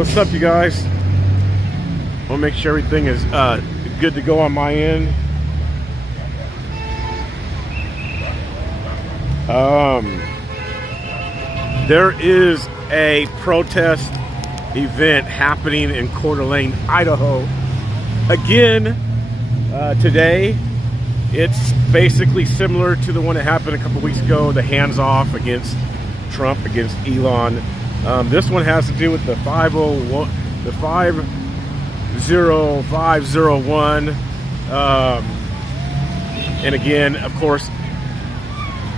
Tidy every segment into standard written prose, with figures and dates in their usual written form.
What's up, you guys? I want to make sure everything is good to go on my end. There is a protest event happening in Coeur d'Alene, Idaho. Again, today. It's basically similar to the one that happened a couple weeks ago, the hands-off against Trump, against Elon. This one has to do with the 50501. And again, of course,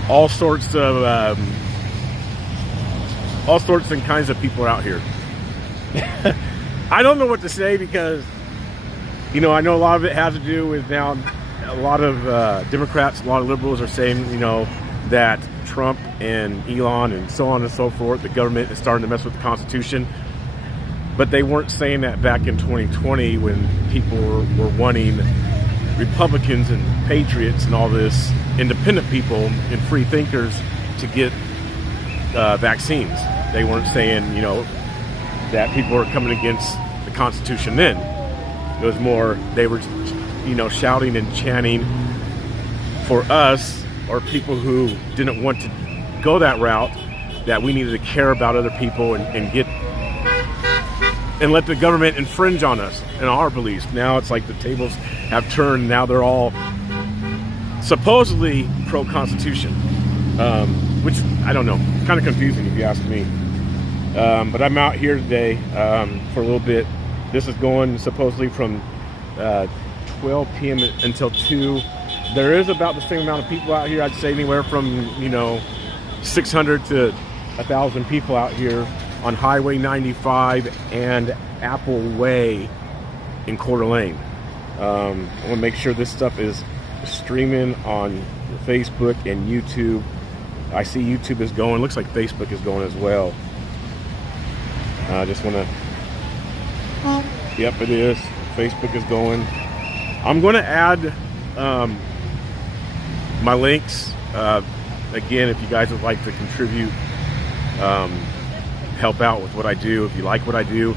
all sorts and kinds of people are out here. I don't know what to say because, I know a lot of it has to do with now a lot of Democrats, a lot of liberals are saying, that Trump and Elon and so on and so forth, the government is starting to mess with the Constitution. But they weren't saying that back in 2020 when people were wanting Republicans and patriots and all this independent people and free thinkers to get vaccines. They weren't saying, that people were coming against the Constitution then. It was more, they were, shouting and chanting for us, or people who didn't want to go that route, that we needed to care about other people and let the government infringe on us and our beliefs. Now it's like the tables have turned. Now they're all supposedly pro-Constitution, which I don't know, kind of confusing if you ask me. But I'm out here today for a little bit. This is going supposedly from 12 p.m. until 2. There is about the same amount of people out here. I'd say anywhere from 600 to 1,000 people out here on Highway 95 and Apple Way in Coeur d'Alene. I want to make sure this stuff is streaming on Facebook and YouTube. I see YouTube is going. Looks like Facebook is going as well. I just want to. Yep, it is. Facebook is going. I'm going to add my links. Again, if you guys would like to contribute, help out with what I do, if you like what I do,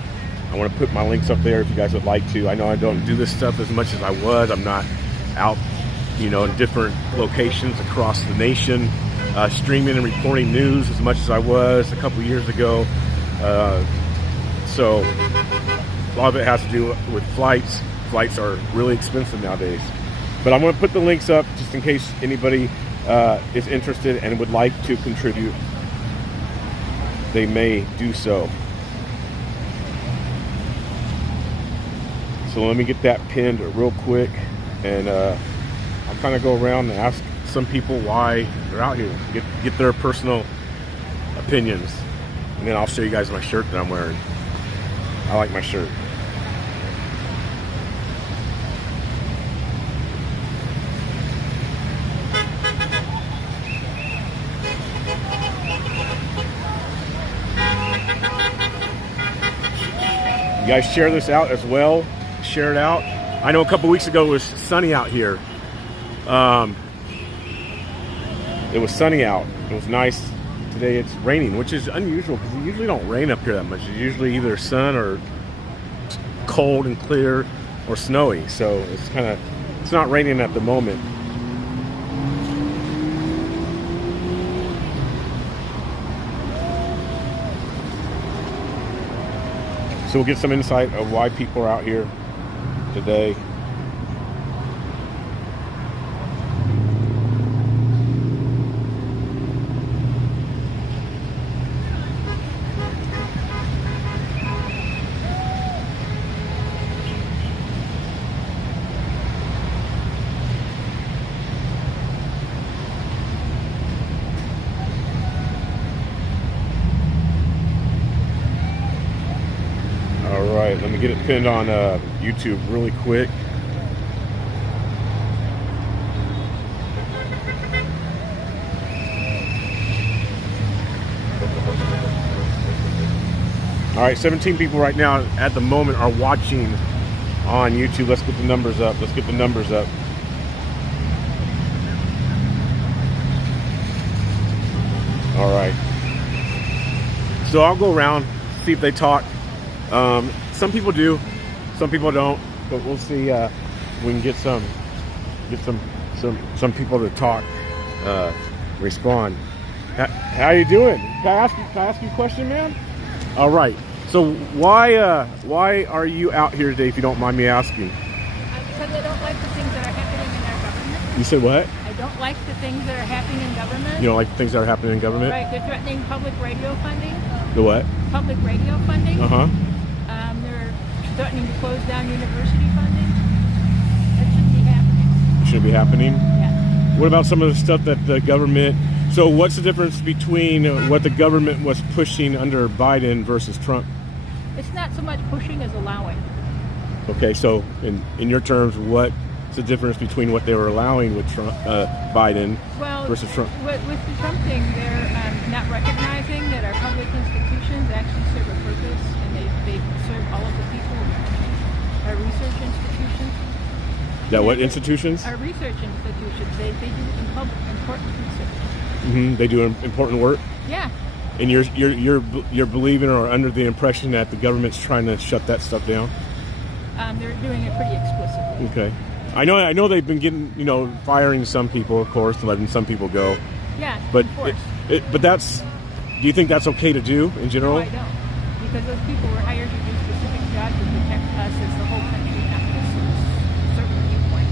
I want to put my links up there if you guys would like to. I know I don't do this stuff as much as I was. I'm not out, in different locations across the nation, streaming and reporting news as much as I was a couple years ago. So a lot of it has to do with flights. Flights are really expensive nowadays. But I'm going to put the links up just in case anybody is interested and would like to contribute. They may do so. So let me get that pinned real quick, and I'll kind of go around and ask some people why they're out here, get their personal opinions, and then I'll show you guys my shirt that I'm wearing. I like my shirt. You guys share this out as well. Share it out. I know a couple weeks ago it was sunny out here. It was sunny out. It was nice. Today it's raining, which is unusual because we usually don't rain up here that much. It's usually either sun or cold and clear or snowy. So it's not raining at the moment. So we'll get some insight of why people are out here today. Alright, let me get it pinned on YouTube really quick. Alright, 17 people right now at the moment are watching on YouTube. Let's get the numbers up. Let's get the numbers up. Alright. So I'll go around, see if they talk. Some people do, some people don't, but we'll see. We can get some people to talk, respond. How you doing? Can I ask you a question, man? All right. So why are you out here today, if you don't mind me asking? Because I don't like the things that are happening in our government. You said what? I don't like the things that are happening in government. You don't like the things that are happening in government? Right. They're threatening public radio funding. The what? Public radio funding. Uh-huh. They're threatening to close down university funding. That shouldn't be happening. It should be happening? Yeah. What about some of the stuff that the government... So what's the difference between what the government was pushing under Biden versus Trump? It's not so much pushing as allowing. Okay, so in your terms, what's the difference between what they were allowing with Trump, Biden versus Trump? With the Trump thing, they're not recognizing that our public institutions actually serve a purpose, and they serve all of the people. Our research institutions. That what institutions? Our research institutions. They do important research. Mm-hmm. They do important work. Yeah. And you're believing or under the impression that the government's trying to shut that stuff down? They're doing it pretty explicitly. Okay. I know they've been getting, firing some people, of course, letting some people go. Yeah, but of course. But that's, do you think that's okay to do in general? No, I don't. Because those people were hired to do specific jobs to protect us as the whole country, not just a certain viewpoint.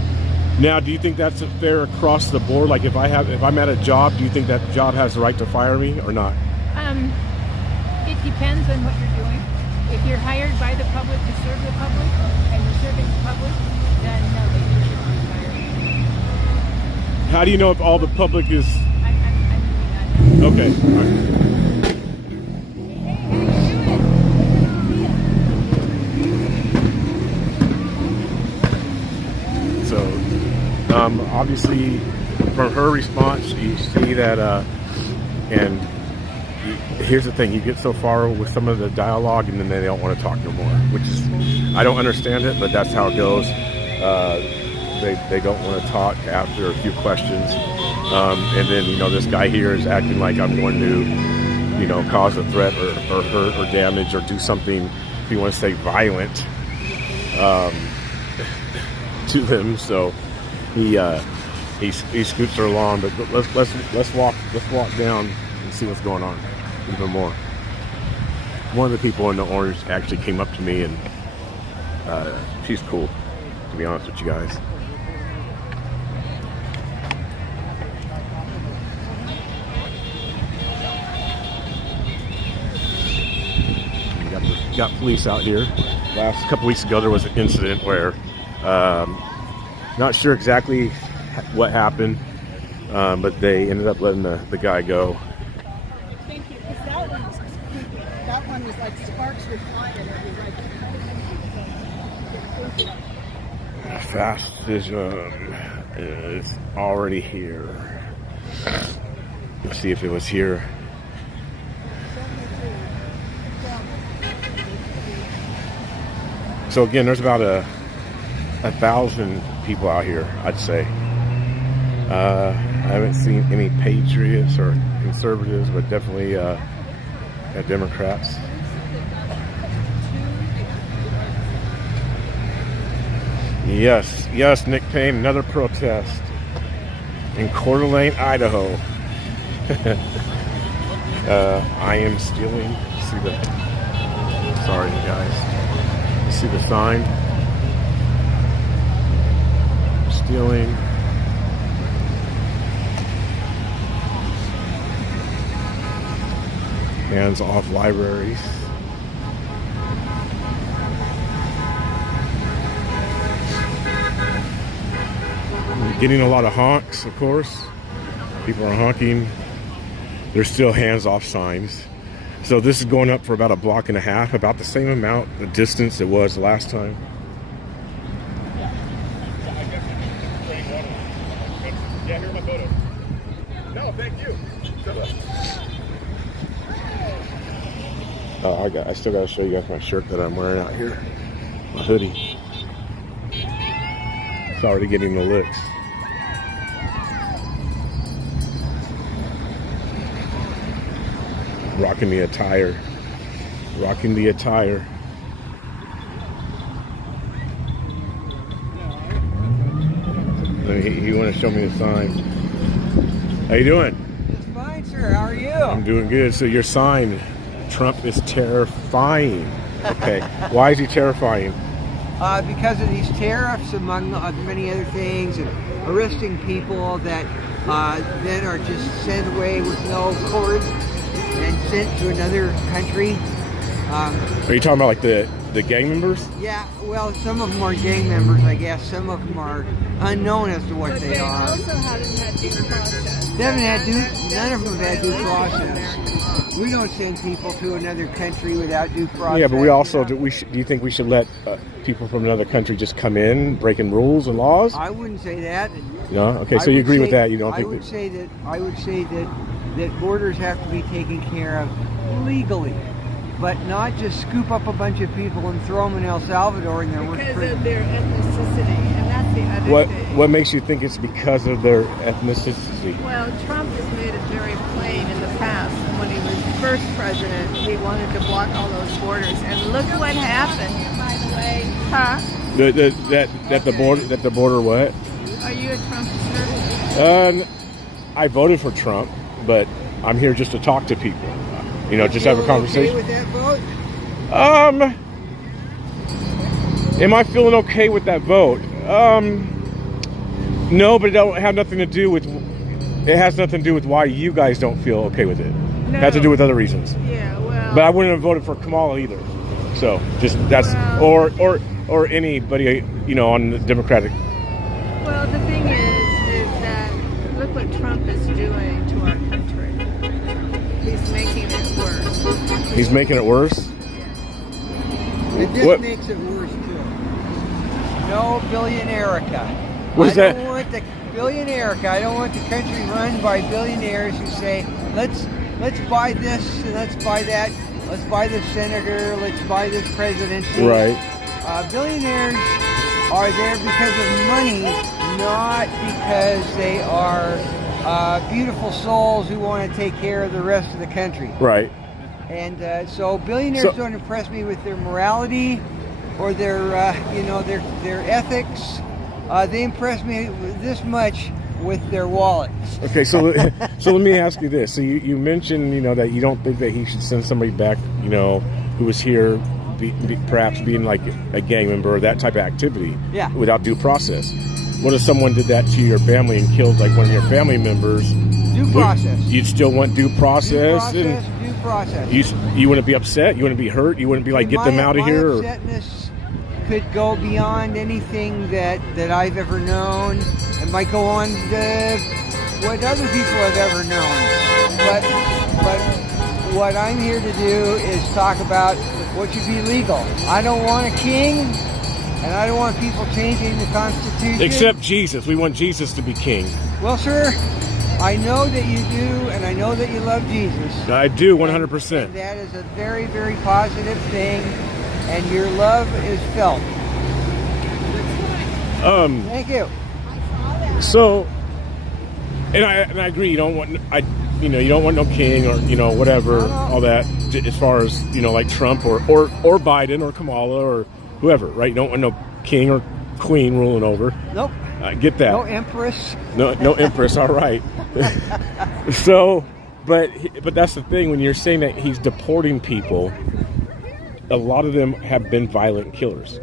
Now, do you think that's fair across the board? Like if I'm at a job, do you think that job has the right to fire me or not? It depends on what you're doing. If you're hired by the public to serve the public, and you're serving the public, then no, you shouldn't be fired. How do you know if all the public is... I'm really not. Okay. All right. So, obviously, from her response, you see that, and here's the thing, you get so far with some of the dialogue and then they don't want to talk no more, which is, I don't understand it, but that's how it goes. They don't want to talk after a few questions. And then, this guy here is acting like I'm going to, cause a threat or hurt or damage or do something, if you want to say violent, to them. So he scoots her along, but let's walk down and see what's going on even more. One of the people in the orange actually came up to me, and she's cool, to be honest with you guys. We got police out here. Last couple weeks ago there was an incident where not sure exactly what happened, but they ended up letting the guy go. Thank you. Because that one was like sparks were flying everywhere. Fascism is already here. Let's see if it was here. So again, there's about 1,000 people out here, I'd say. I haven't seen any patriots or conservatives, but definitely Democrats. Yes, Nick Payne, another protest in Kootenai, Idaho. I am stealing. Sorry, guys. You see the sign? Stealing. Hands off libraries. We're getting a lot of honks, of course. People are honking. There's still hands off signs. So this is going up for about a block and a half, about the same amount, the distance it was last time. Yeah, here's my photo. No, thank you. I still gotta show you guys my shirt that I'm wearing out here. My hoodie. It's already getting the looks. Rocking the attire. He want to show me a sign. How you doing? Just fine, sir. How are you? I'm doing good. So your sign, Trump is terrifying. Okay. Why is he terrifying? Because of these tariffs, among many other things, and arresting people that then are just sent away with no court and sent to another country. Are you talking about like the gang members? Yeah, well, some of them are gang members, I guess. Some of them are unknown as to what But they are. also haven't had due process. They haven't had none of them have had due process. We don't send people to another country without due process. Yeah, but we also do you think we should let people from another country just come in, breaking rules and laws? I wouldn't say that. No. Okay, so you agree with that? You don't think? I would say that borders have to be taken care of legally, but not just scoop up a bunch of people and throw them in El Salvador and they're worth Because prison. of their ethnicity, and that's the other thing. What makes you think it's because of their ethnicity? Well, Trump has made it very plain in the past. When he was first president, he wanted to block all those borders, and look what happened. By the way, huh? That the border what? Are you a Trump supporter? I voted for Trump, but I'm here just to talk to people. Just have a conversation. Okay with that vote? Am I feeling okay with that vote? No, but it don't have nothing to do with. It has nothing to do with why you guys don't feel okay with it. No. It has to do with other reasons. Yeah, well. But I wouldn't have voted for Kamala either. So just that's or anybody on the Democratic. Well, the thing is that look what Trump is doing to our country. He's making it worse. He's making it worse. It just What? makes it worse too. No billionaire-ica. What is I that? don't want the billionaire-ica. I don't want the country run by billionaires who say, let's buy this and let's buy that. Let's buy this senator. Let's buy this presidency. Right. Billionaires are there because of money, not because they are beautiful souls who want to take care of the rest of the country. Right. And so billionaires don't impress me with their morality or their ethics. They impress me this much with their wallets. Okay, so let me ask you this. So you mentioned that you don't think that he should send somebody back who was here perhaps being like a gang member or that type of activity without due process. What if someone did that to your family and killed like one of your family members? Due process. You'd still want due process? Due process. You wouldn't be upset? You wouldn't be hurt? You wouldn't be like, get them out of here? My upsetness could go beyond anything that I've ever known. It might go on to what other people have ever known. But what I'm here to do is talk about what should be legal. I don't want a king, and I don't want people changing the Constitution. Except Jesus. We want Jesus to be king. Well, sir, I know that you do, and I know that you love Jesus. I do, 100%. And that is a very, very positive thing, and your love is felt. Thank you. So, and I agree. You don't want you don't want no king or whatever, all that. As far as like Trump or Biden or Kamala or whoever, right? You don't want no king or queen ruling over. Nope. Get that? No empress. No empress. All right. So, but that's the thing. When you're saying that he's deporting people, a lot of them have been violent killers.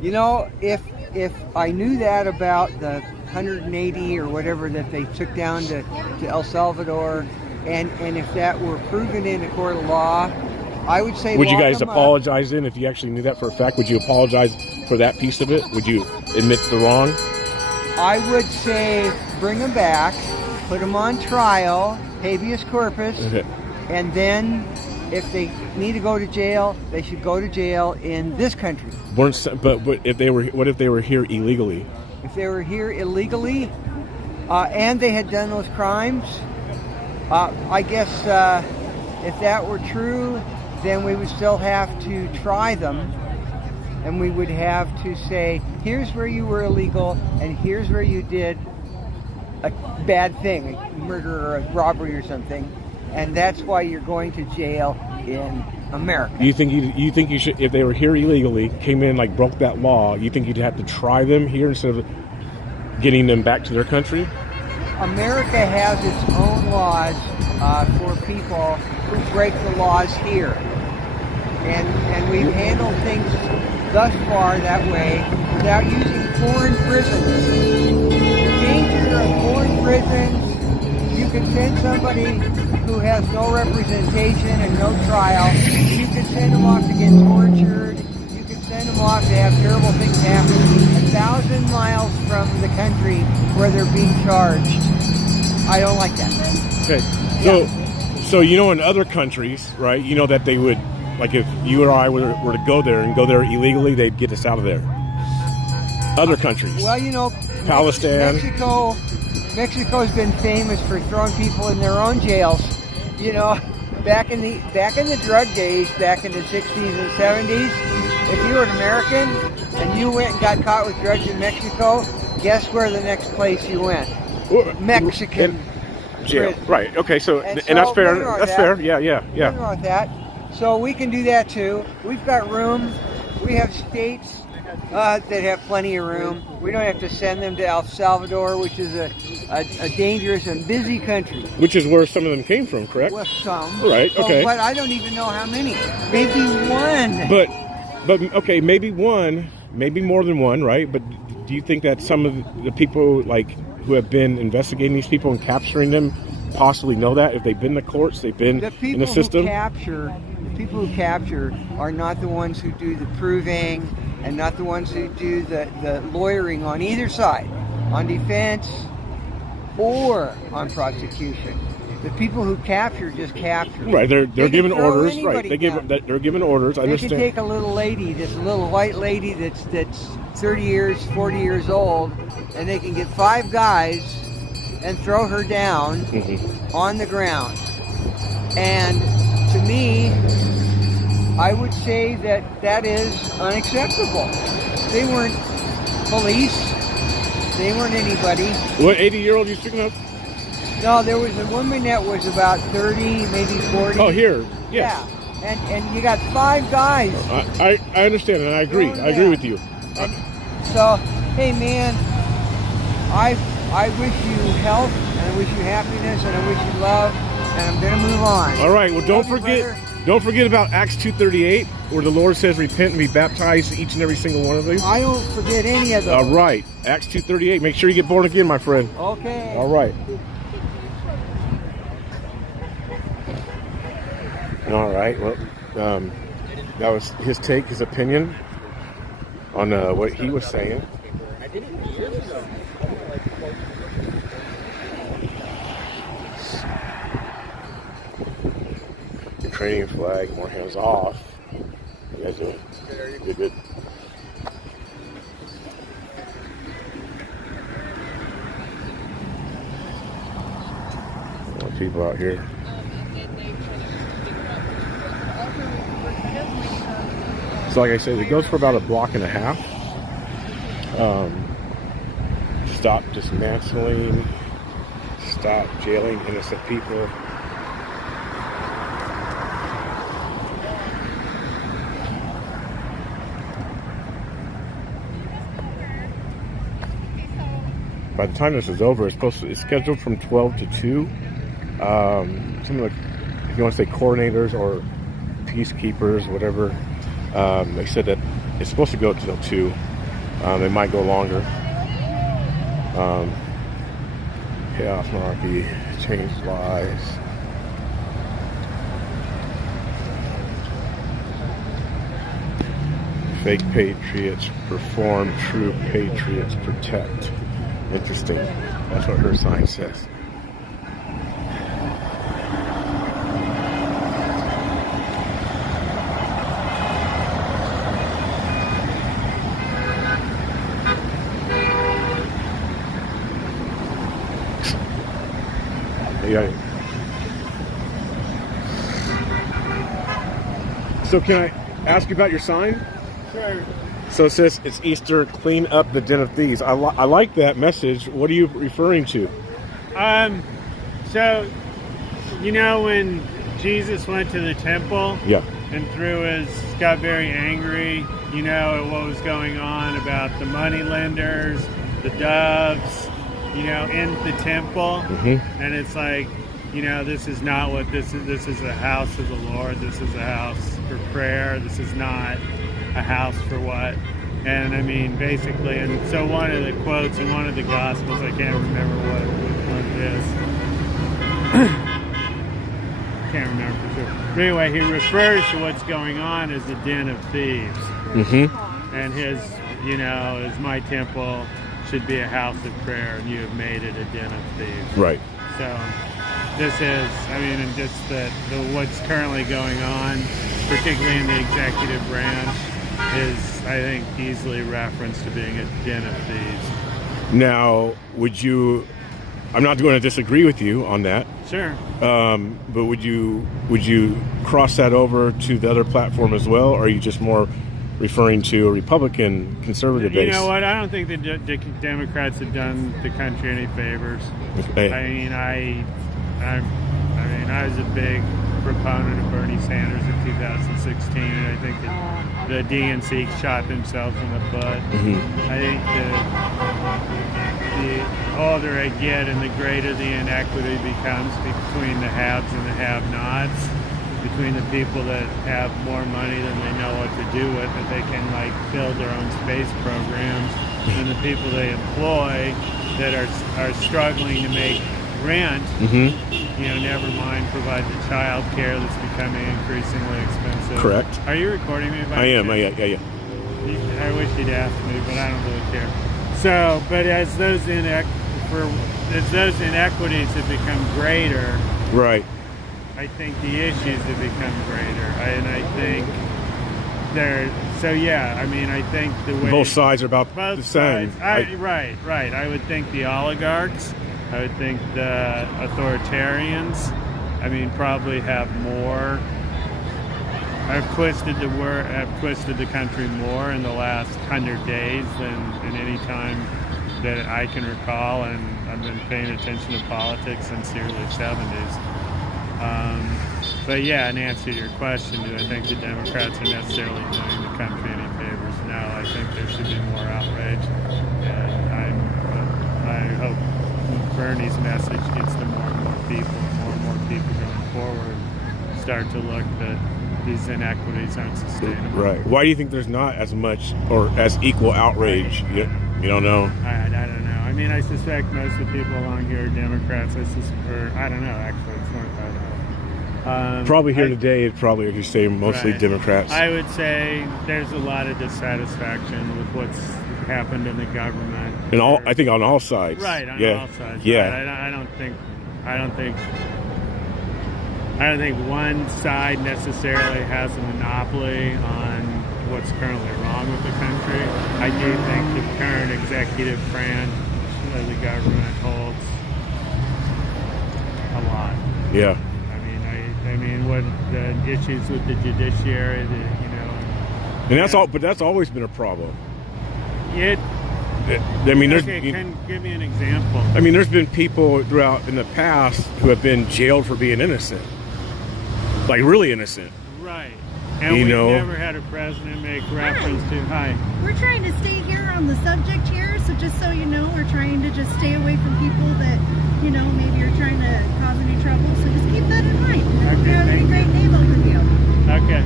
If I knew that about the 180 or whatever that they took down to El Salvador, and if that were proven in a court of law, I would say. Would you guys apologize then if you actually knew that for a fact? Would you apologize for that piece of it? Would you admit the wrong? I would say bring them back, put them on trial, habeas corpus, and then if they need to go to jail, they should go to jail in this country. But what if they were here illegally? If they were here illegally, and they had done those crimes, I guess if that were true, then we would still have to try them, and we would have to say, here's where you were illegal, and here's where you did a bad thing, a murder or a robbery or something, and that's why you're going to jail in America. You think you should, if they were here illegally, came in like broke that law, you think you'd have to try them here instead of getting them back to their country? America has its own laws for people who break the laws here. And we've handled things thus far that way without using foreign prisons. The danger of foreign prisons, you can send somebody who has no representation and no trial. You can send them off to get tortured. You can send them off to have terrible things happen 1,000 miles from the country where they're being charged. I don't like that. Okay. So in other countries, right, that they would, like if you or I were to go there illegally, they'd get us out of there. Other countries. Well, Palestine. Mexico's been famous for throwing people in their own jails. Back in the drug days, back in the 60s and 70s, if you were an American and you went and got caught with drugs in Mexico, guess where the next place you went? Mexican jail. prison. Right. Okay. So And that's so, fair. nothing wrong That's with fair. that. Yeah. Nothing wrong with that. So we can do that too. We've got room. We have states that have plenty of room. We don't have to send them to El Salvador, which is a dangerous and busy country. Which is where some of them came from, correct? Well, some. Right, okay. But I don't even know how many. Maybe one. But okay, maybe one, maybe more than one, right? But do you think that some of the people who have been investigating these people and capturing them possibly know that if they've been in the courts, they've been in the system? The people who capture are not the ones who do the proving and not the ones who do the lawyering on either side, on defense or on prosecution. The people who capture just capture. Right, they're given orders. Right, they're given orders. I They understand. can take a little lady, this little white lady that's 30 years, 40 years old, and they can get 5 guys and throw her down on the ground. And to me, I would say that is unacceptable. They weren't police. They weren't anybody. What 80-year-old you speaking of? No, there was a woman that was about 30, maybe 40. Oh, here. Yes. Yeah. And you got 5 guys. I understand, and I agree. I agree with you. And so, hey man, I wish you health, and I wish you happiness, and I wish you love, and I'm gonna move on. All right. Well, don't Love you, brother. Don't forget about Acts 2:38, where the Lord says, "Repent and be baptized, each and every single one of you." I don't forget any of those. All right. Acts 2:38. Make sure you get born again, my friend. Okay. All right. All right. Well, that was his take, his opinion on what he was saying. Ukrainian flag, more hands off. You guys doing good? More people out here. So like I said, it goes for about a block and a half. Stop dismantling, stop jailing innocent people. By the time this is over, it's scheduled from 12 to 2. Some of the, if you want to say coordinators or peacekeepers, whatever, they said that it's supposed to go till 2. It might go longer. Chaos, monarchy, change lives. Fake patriots perform, true patriots protect. Interesting. That's what her sign says. Yeah. So can I ask you about your sign? Sure. So it says it's Easter, clean up the den of thieves. I like that message. What are you referring to? So, when Jesus went to the temple Yeah. and got very angry, at what was going on about the money lenders the doves, in the temple. Mm-hmm. And it's like, this is not what this is. This is a house of the Lord. This is a house for prayer. This is not a house for what? And I mean, basically, and so one of the quotes in one of the Gospels, I can't remember which one it is. Can't remember for sure. But anyway, he refers to what's going on as a den of thieves. Mm-hmm. And his, as my temple should be a house of prayer, and you have made it a den of thieves. Right. So this is, and just the what's currently going on, particularly in the executive branch, is, I think, easily referenced to being a den of thieves. Now, I'm not going to disagree with you on that. Sure. But would you cross that over to the other platform as well, or are you just more referring to a Republican conservative base? You know what? I don't think the Democrats have done the country any favors. Okay. I was a big proponent of Bernie Sanders in 2016, and I think that the DNC shot themselves in the foot. Mm-hmm. I think the older I get and the greater the inequity becomes between the haves and the have-nots, between the people that have more money than they know what to do with, that they can build their own space programs, and the people they employ that are struggling to make rent, never mind provide the child care that's becoming increasingly expensive. Correct. Are you recording me? I am. Yeah. I wish you'd asked me, but I don't really care. So, but as those inequities have become greater, right, I think the issues have become greater, and I think they're. So yeah, I think the way both sides are about the same. Right. I would think the oligarchs, I would think the authoritarians, probably have more. Have twisted the country more in the last 100 days than any time that I can recall, and I've been paying attention to politics since the early 70s. But yeah, in answer to your question, do I think the Democrats are necessarily doing the country any favors? No, I think there should be more outrage, and I hope Bernie's message gets to more and more people going forward start to look that these inequities aren't sustainable. Right. Why do you think there's not as much or as equal outrage? You don't know? I don't know. I suspect most of the people along here are Democrats. I don't know, actually. It's not that. Probably here today, it's probably, as you say, mostly right. Democrats. I would say there's a lot of dissatisfaction with what's happened in the government. I think on all sides. Right, on all sides. Yeah. Right. I don't think one side necessarily has a monopoly on what's currently wrong with the country. I do think the current executive branch of the government holds a lot. Yeah. What the issues with the judiciary, and that's all. But that's always been a problem. Give me an example. There's been people throughout in the past who have been jailed for being innocent, like really innocent. Right. And we've never had a president make reference to. Hi. We're trying to stay here on the subject here, so just so you know, we're trying to just stay away from people that, maybe you're trying to cause any trouble. So just keep that in mind. Okay, You have any great name over you. Okay.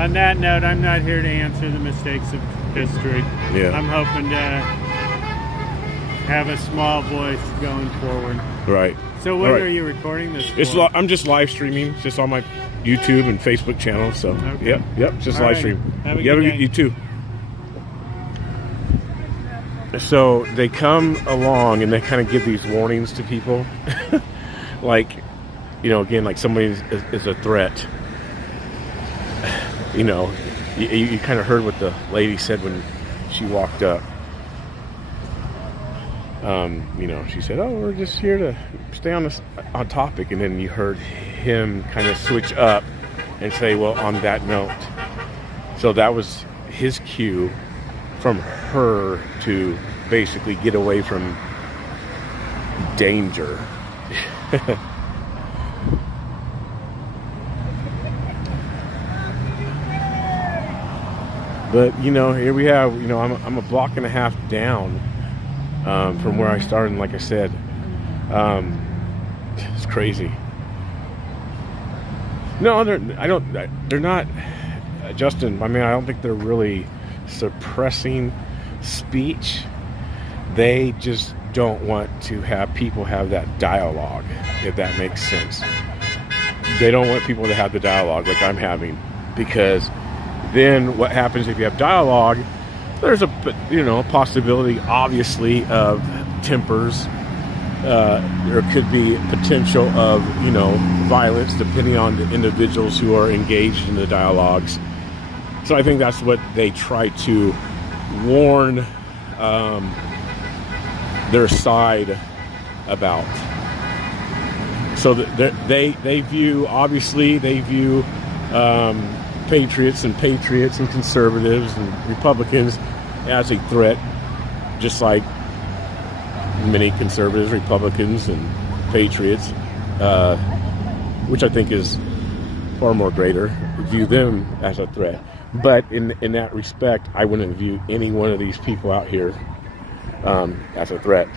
On that note, I'm not here to answer the mistakes of history. Yeah. I'm hoping to have a small voice going forward. Right. So when are you recording this for? I'm just live streaming. It's just on my YouTube and Facebook channel. So okay. Yep. Just all live right. stream. Have a good day. You too. So they come along and they kind of give these warnings to people, again, like somebody is a threat. You kind of heard what the lady said when she walked up. She said, "Oh, we're just here to stay on topic," and then you heard him kind of switch up and say, "Well, on that note." So that was his cue from her to basically get away from danger. But here we have. I'm a block and a half down from where I started. And like I said, it's crazy. No, they're not, Justin. I mean, I don't think they're really suppressing speech. They just don't want to have people have that dialogue, if that makes sense. They don't want people to have the dialogue like I'm having, because then what happens if you have dialogue? There's a possibility, obviously, of tempers. There could be potential of violence depending on the individuals who are engaged in the dialogues. So I think that's what they try to warn their side about. So they view patriots and conservatives and Republicans as a threat, just like many conservatives, Republicans, and patriots, which I think is far more greater, view them as a threat. But in that respect, I wouldn't view any one of these people out here as a threat.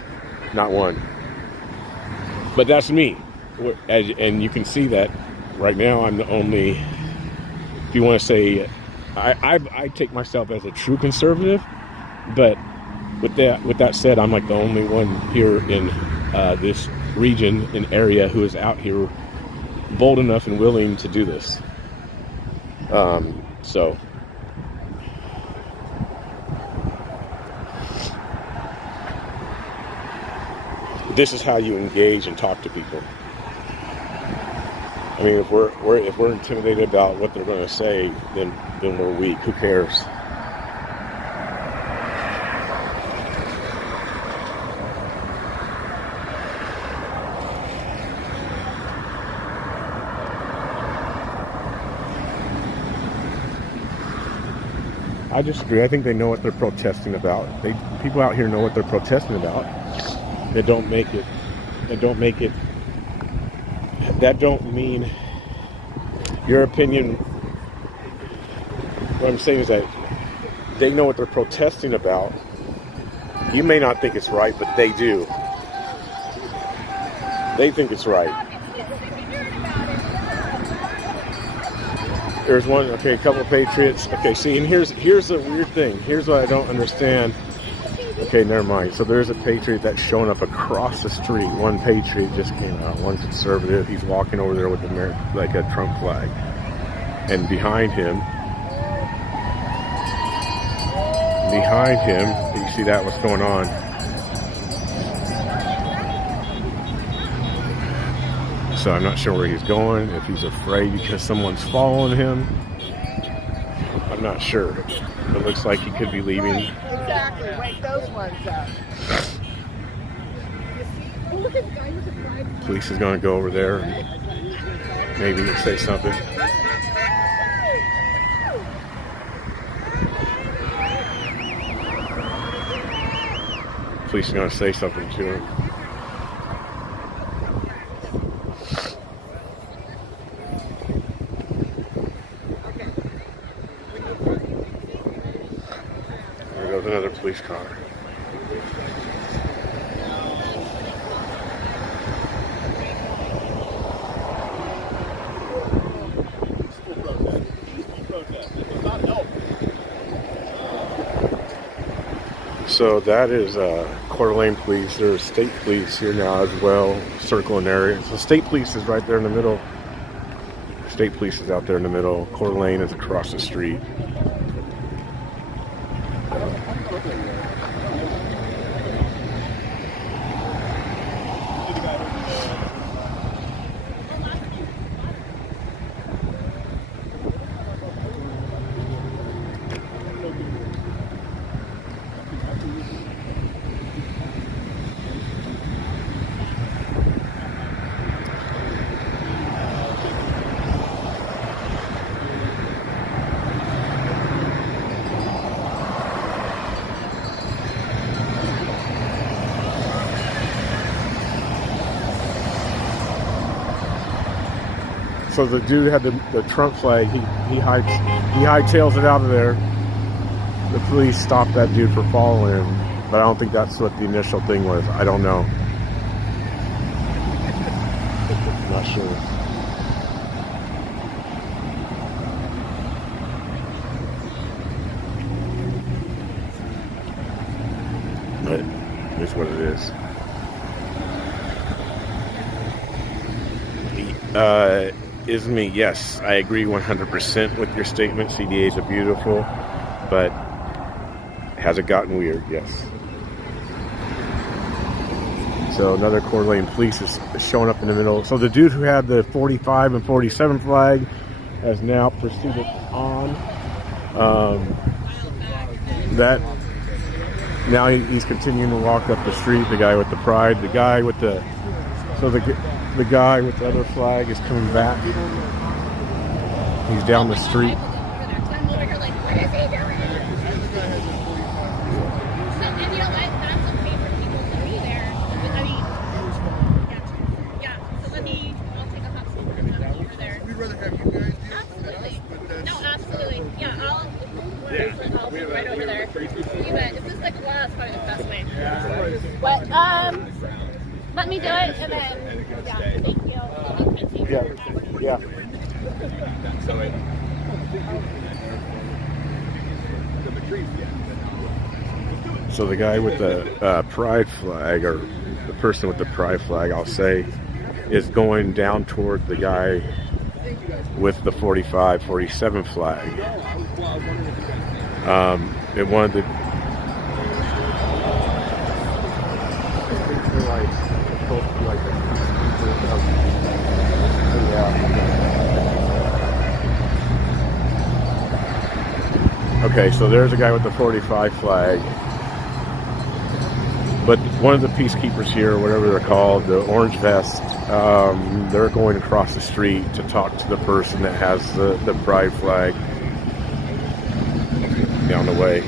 Not one. But that's me. And you can see that right now I'm the only, if you want to say, I take myself as a true conservative, but with that said, I'm like the only one here in this region and area who is out here bold enough and willing to do this. So this is how you engage and talk to people. I mean, if we're intimidated about what they're going to say, then we're weak. Who cares? I disagree. I think they know what they're protesting about. People out here know what they're protesting about. That don't make it. That don't mean your opinion. What I'm saying is that they know what they're protesting about. You may not think it's right, but they do. They think it's right. There's one, a couple of patriots. Okay, see, and here's the weird thing. Here's what I don't understand. Okay, never mind. So there's a patriot that's showing up across the street. One patriot just came out. One conservative. He's walking over there with like a Trump flag. And behind him, you see that? What's going on? So I'm not sure where he's going. If he's afraid because someone's following him, I'm not sure. It looks like he could be leaving. Exactly. Wait those ones up. Police is going to go over there and maybe say something. Police is going to say something to him. There goes another police car. So that is Coeur d'Alene police. There's state police here now as well, circling area. So state police is right there in the middle. State police is out there in the middle. Coeur d'Alene is across the street. So the dude had the Trump flag. He hightails it out of there. the police stopped that dude for following him, but I don't think that's what the initial thing was. I don't know. I'm not sure. But it's what it is. Isme, yes, I agree 100% with your statement. CDAs are beautiful, but has it gotten weird? Yes. So another Coeur d'Alene police is showing up in the middle. So the dude who had the 45 and 47 flag has now proceeded on. Now he's continuing to walk up the street. The guy with the pride, the guy with the guy with the other flag is coming back. He's down the street. I'm over here like, what is he doing? And you know what? That's okay for people to be there. I mean, yeah. So I'll take a hot seat and let me over there. We'd rather have you guys do it. Absolutely. No, absolutely. Yeah, I'll be right over there. You bet. If this is like a while, it's probably the best way. But, let me do it, and then, yeah, thank you. Yeah. So the guy with the pride flag, or the person with the pride flag, I'll say, is going down toward the guy with the 45, 47 flag. And one of the Okay, so there's a guy with the 45 flag. But one of the peacekeepers here, whatever they're called, the orange vest, they're going across the street to talk to the person that has the pride flag down the way.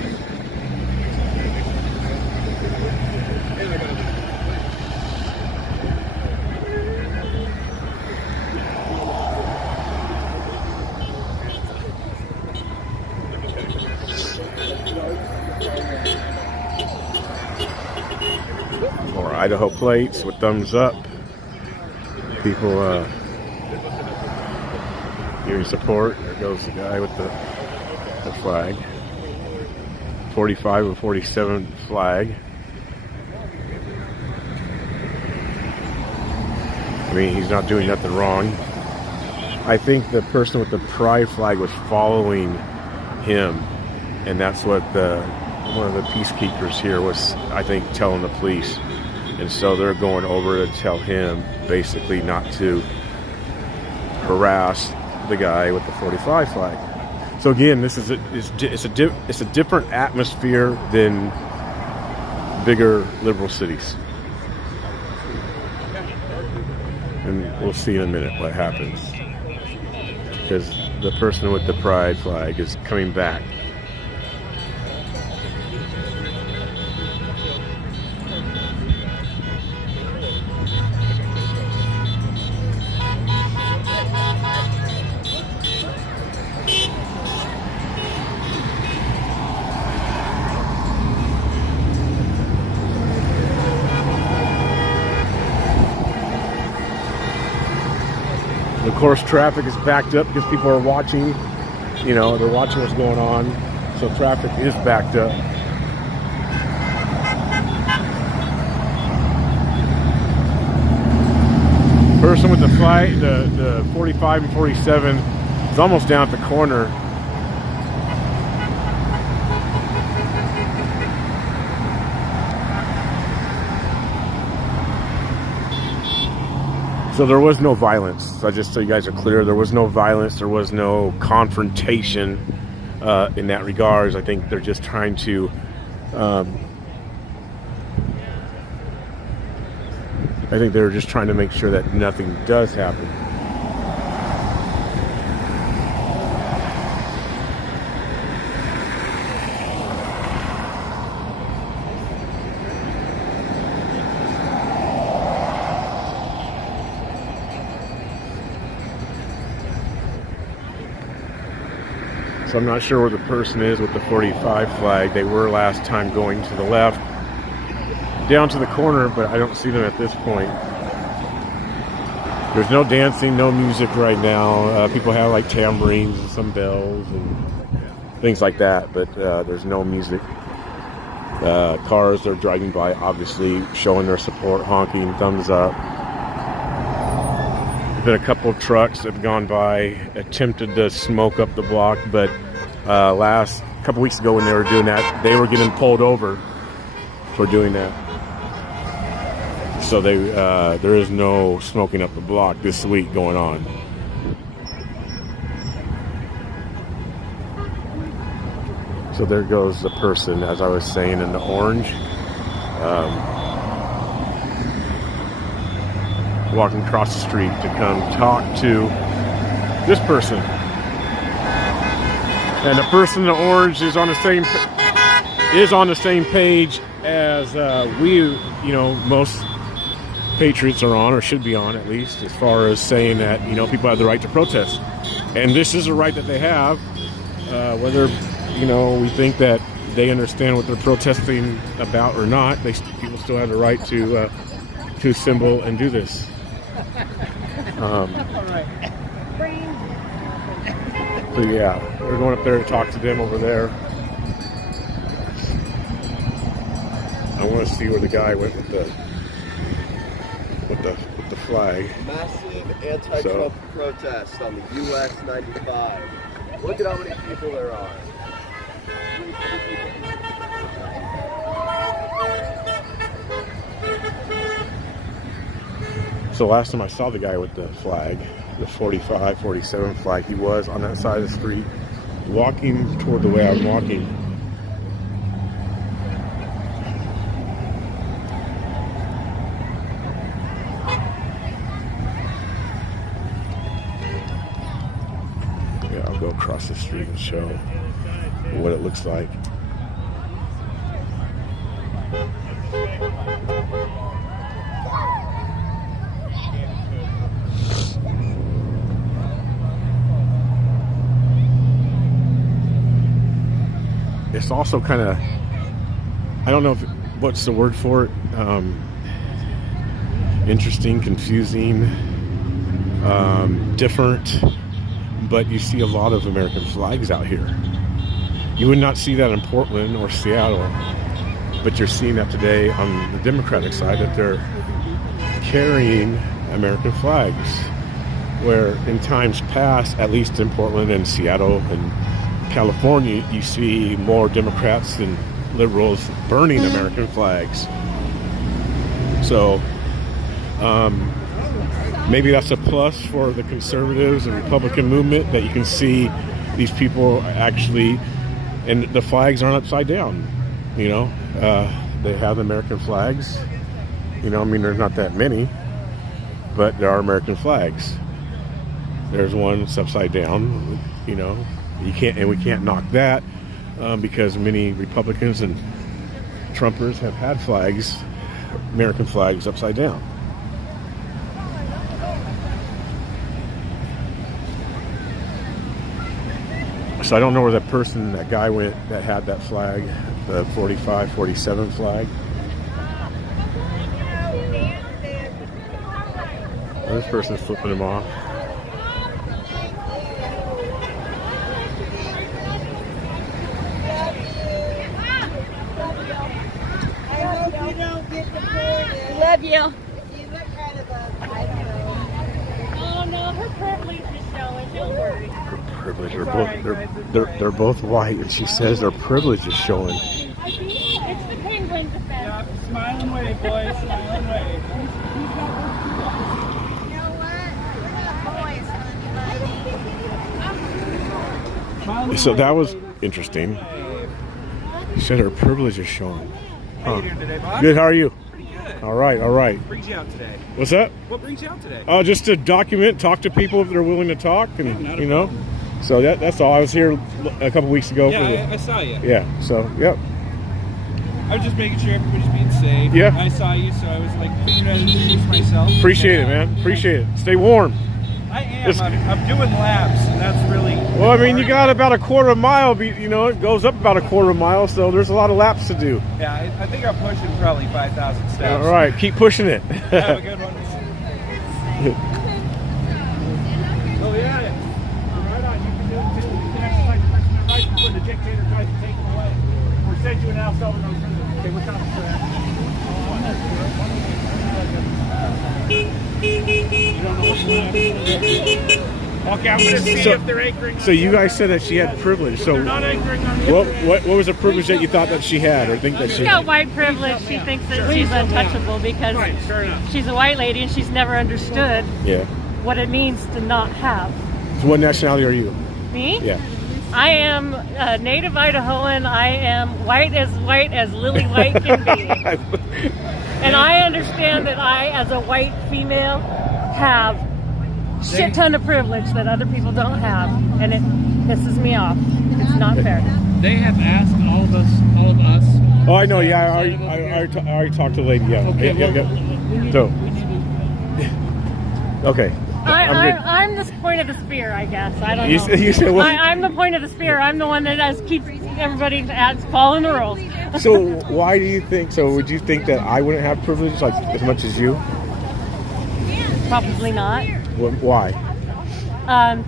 More Idaho plates with thumbs up. People giving support. There goes the guy with the flag. 45 and 47 flag. I mean, he's not doing nothing wrong. I think the person with the pride flag was following him, and that's what one of the peacekeepers here was, I think, telling the police. And so they're going over to tell him basically not to harass the guy with the 45 flag. So again, this is it's a different atmosphere than bigger liberal cities. And we'll see in a minute what happens, because the person with the pride flag is coming back. Of course, traffic is backed up because people are watching. You know, they're watching what's going on. So traffic is backed up. Person with the flight, the 45 and 47 is almost down at the corner. So there was no violence. So just so you guys are clear, there was no violence. There was no confrontation in that regards. I think they're just trying to make sure that nothing does happen. So I'm not sure where the person is with the 45 flag. They were last time going to the left, down to the corner, but I don't see them at this point. There's no dancing, no music right now. People have like tambourines and some bells and things like that, but there's no music. Cars are driving by, obviously showing their support, honking, thumbs up. There's been a couple of trucks that have gone by, attempted to smoke up the block, but last couple weeks ago when they were doing that, they were getting pulled over for doing that. So there is no smoking up the block this week going on. So there goes the person, as I was saying, in the orange, walking across the street to come talk to this person. And the person in the orange is on the same page as most patriots are on, or should be on at least, as far as saying that people have the right to protest, and this is a right that they have, whether we think that they understand what they're protesting about or not. People still have the right to assemble and do this. So yeah, we're going up there to talk to them over there. I want to see where the guy went with the flag. Massive anti-Trump protest on the US 95. Look at how many people there are. So last time I saw the guy with the flag, the 45, 47 flag, he was on that side of the street, walking toward the way I'm walking. Yeah, I'll go across the street and show what it looks like. It's also kind of, I don't know what's the word for it, interesting, confusing, different, but you see a lot of American flags out here. You would not see that in Portland or Seattle, but you're seeing that today on the Democratic side, that they're carrying American flags, where in times past, at least in Portland and Seattle and California, you see more Democrats and liberals burning American flags. So maybe that's a plus for the conservatives and Republican movement, that you can see these people actually, and the flags aren't upside down. They have American flags. There's not that many, but there are American flags. There's one that's upside down. We can't knock that because many Republicans and Trumpers have had flags, American flags, upside down. So I don't know where that guy went that had that flag, the 45, 47 flag. This person's flipping him off. Love you. You look kind of I don't know. Oh no, her privilege is showing. Don't worry. They're both white, and she says their privilege is showing. I think it's the penguin defense. Yeah, smile and wave, boys. Smile and wave. You know what? We're not boys, honey. So that was interesting. She said her privilege is showing. How you doing today, Bob? Good, how are you? Pretty good. All right. What brings you out today? What's that? What brings you out today? Just to document, talk to people if they're willing to talk, and So that's all. I was here a couple weeks ago. Yeah, I saw you. Yeah. So yep. I was just making sure everybody's being safe. Yeah. I saw you, so I was like, figuring out to introduce myself. Appreciate it, man. Appreciate it. Stay warm. I am. I'm doing laps, and that's really... Well, I mean, you got about a quarter mile, you know, it goes up about a quarter mile, so there's a lot of laps to do. Yeah, I think I'm pushing probably 5,000 steps. All right, keep pushing it. Have a good one. Oh, yeah. Right on. You can do it too. You can exercise your First Amendment rights before the dictator tries to take them away. Or send you an El Salvador prison. Okay, what's up for that? You don't know what you want. Okay, I'm going to see if they're anchoring. So you guys said that she had privilege. So they're not anchoring on the what was the privilege that you thought that she had, or think that She's she got had? white privilege. She thinks that she's untouchable because she's a white lady and she's never understood Yeah. what it means to not have. So what nationality are you? Me? Yeah. I am a native Idahoan. I am white as lily white can be. And I understand that I, as a white female, have shit ton of privilege that other people don't have, and it pisses me off. It's not fair. They have asked all of us. Oh, I know. Yeah, I already talked to the lady. Yeah. Okay, Yeah. So. Okay. I'm the point of the spear, I guess. I don't know. You said what? I'm the point of the spear. I'm the one that keeps everybody following the rules. So why do you think? So would you think that I wouldn't have privilege like as much as you? Probably not. Why?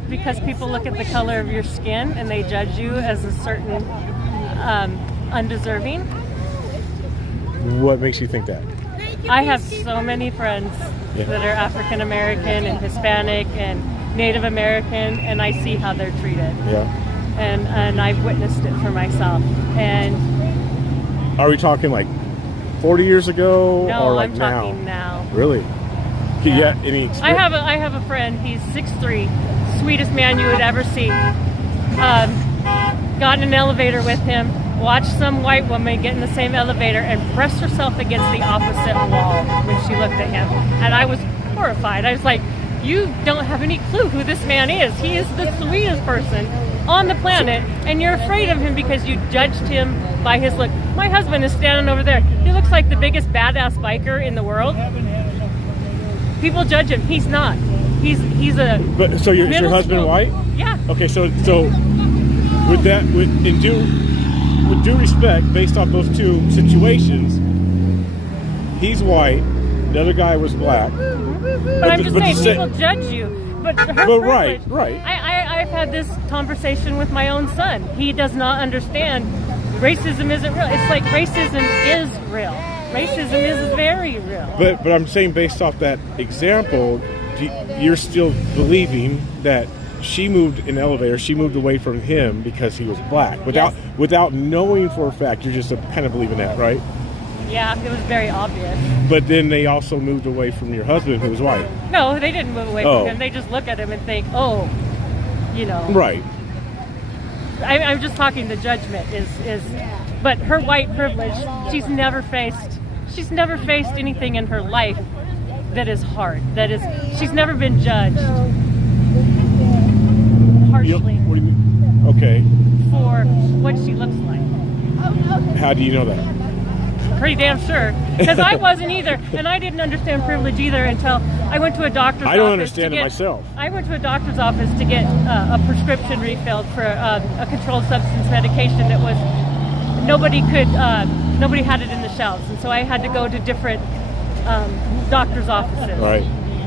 Because people look at the color of your skin and they judge you as a certain undeserving. What makes you think that? I have so many friends that are African American and Hispanic and Native American, and I see how they're treated. Yeah. And I've witnessed it for myself. And are we talking like 40 years ago no, or like I'm talking now. Really? Yeah. Any experience? I have a friend. He's 6'3", sweetest man you would ever see. Got in an elevator with him. Watched some white woman get in the same elevator and pressed herself against the opposite wall when she looked at him. And I was horrified. I was like, you don't have any clue who this man is. He is the sweetest person on the planet, and you're afraid of him because you judged him by his look. My husband is standing over there. He looks like the biggest badass biker in the world. People judge him. He's not. He's a. But so is your husband white? Yeah. Okay, so with that, with due respect, based off those two situations, he's white. The other guy was black. But I'm just saying, people judge you. But her privilege, right. I've had this conversation with my own son. He does not understand racism isn't real. It's like racism is real. Racism is very real. But I'm saying, based off that example, you're still believing that she moved in the elevator. She moved away from him because he was black. Without knowing for a fact, you're just kind of believing that, right? Yeah, it was very obvious. But then they also moved away from your husband, who was white. No, they didn't move away from him. They just look at him and think, oh, you know. Right. I'm just talking the judgment is, but her white privilege, she's never faced anything in her life that is hard. She's never been judged harshly. What do you mean? Okay. For what she looks like. How do you know that? Pretty damn sure, because I wasn't either, and I didn't understand privilege either until I went to a doctor's office. I don't understand it myself. I went to a doctor's office to get a prescription refilled for a controlled substance medication that was nobody had it in the shelves, and so I had to go to different doctor's offices. Right.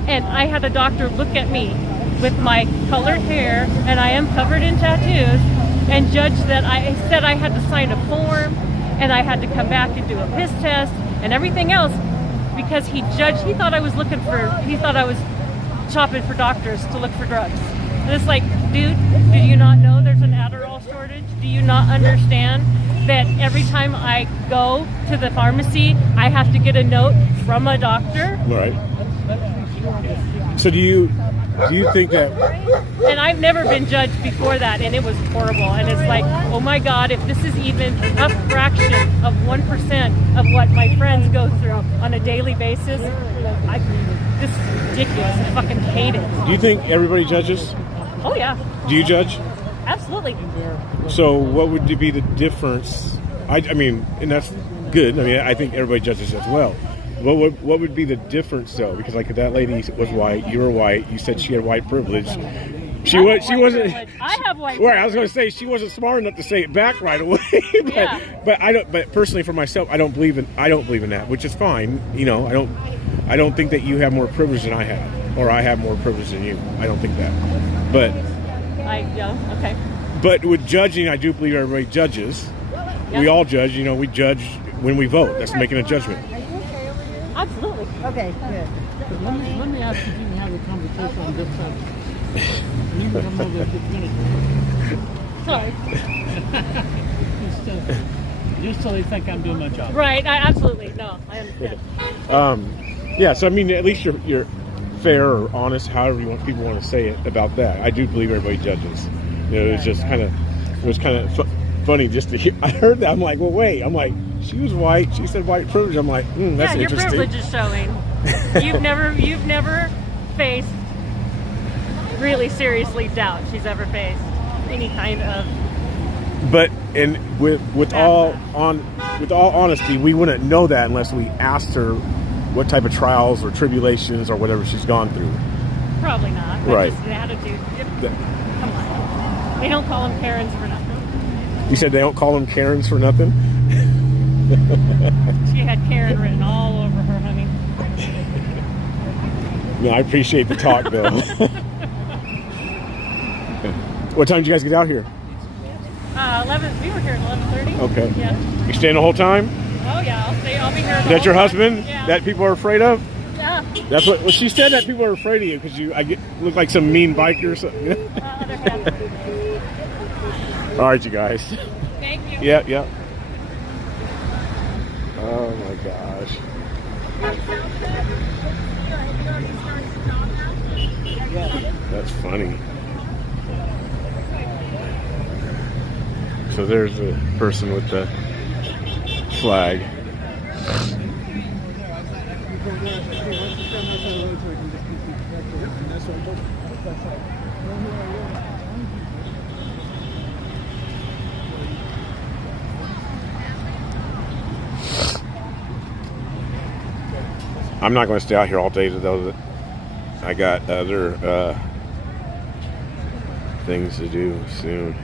And I had a doctor look at me with my colored hair, and I am covered in tattoos, and judge that I said I had to sign a form. And I had to come back and do a piss test and everything else because he thought I was shopping for doctors to look for drugs. And it's like, dude, do you not know there's an Adderall shortage? Do you not understand that every time I go to the pharmacy, I have to get a note from a doctor? Right. So do you think that... And I've never been judged before that, and it was horrible. And it's like, oh my God, if this is even a fraction of 1% of what my friends go through on a daily basis, this is ridiculous. I fucking hate it. Do you think everybody judges? Oh yeah. Do you judge? Absolutely. So what would be the difference? I mean, and that's good. I mean, I think everybody judges as well. What would be the difference though? Because like that lady was white, you were white. You said she had white privilege. She wasn't. I have white. Right, I was going to say she wasn't smart enough to say it back right away. But I don't. But personally, for myself, I don't believe in that, which is fine. You know, I don't think that you have more privilege than I have, or I have more privilege than you. I don't think that. But okay. But with judging, I do believe everybody judges. Yep. We all judge. You know, we judge when we vote. That's making a judgment. Absolutely. Okay, good. Let me ask if you can have a conversation on this subject. You don't know that it's Sorry. Just so they think I'm doing my job. Right. Absolutely. No, I understand. Yeah. So I mean, at least you're fair or honest, however people want to say it about that. I do believe everybody judges. You know, it was kind of funny just to hear. I heard that. I'm like, well, wait. I'm like, she was white. She said white privilege. I'm like, that's your interesting. privilege is showing. You've never faced really seriously doubt she's ever faced any kind of. But with all honesty, we wouldn't know that unless we asked her what type of trials or tribulations or whatever she's gone through. Probably not. But Right. Just the attitude. Come on. We don't call them Karens for nothing. You said they don't call them Karens for nothing? She had Karen written all over her, honey. Yeah, I appreciate the talk, though. What time did you guys get out here? 11. We were here at 11:30. Okay. Yeah. You staying the whole time? Oh yeah. I'll be here. Is that your husband? Yeah. That people are afraid of? Yeah. That's what. Well, she said that people are afraid of you because look like some mean biker or something. Other half. All right, you guys. Thank you. Yeah. Oh my gosh. That's funny. So there's a person with the flag. I'm not going to stay out here all day though. I got other things to do soon.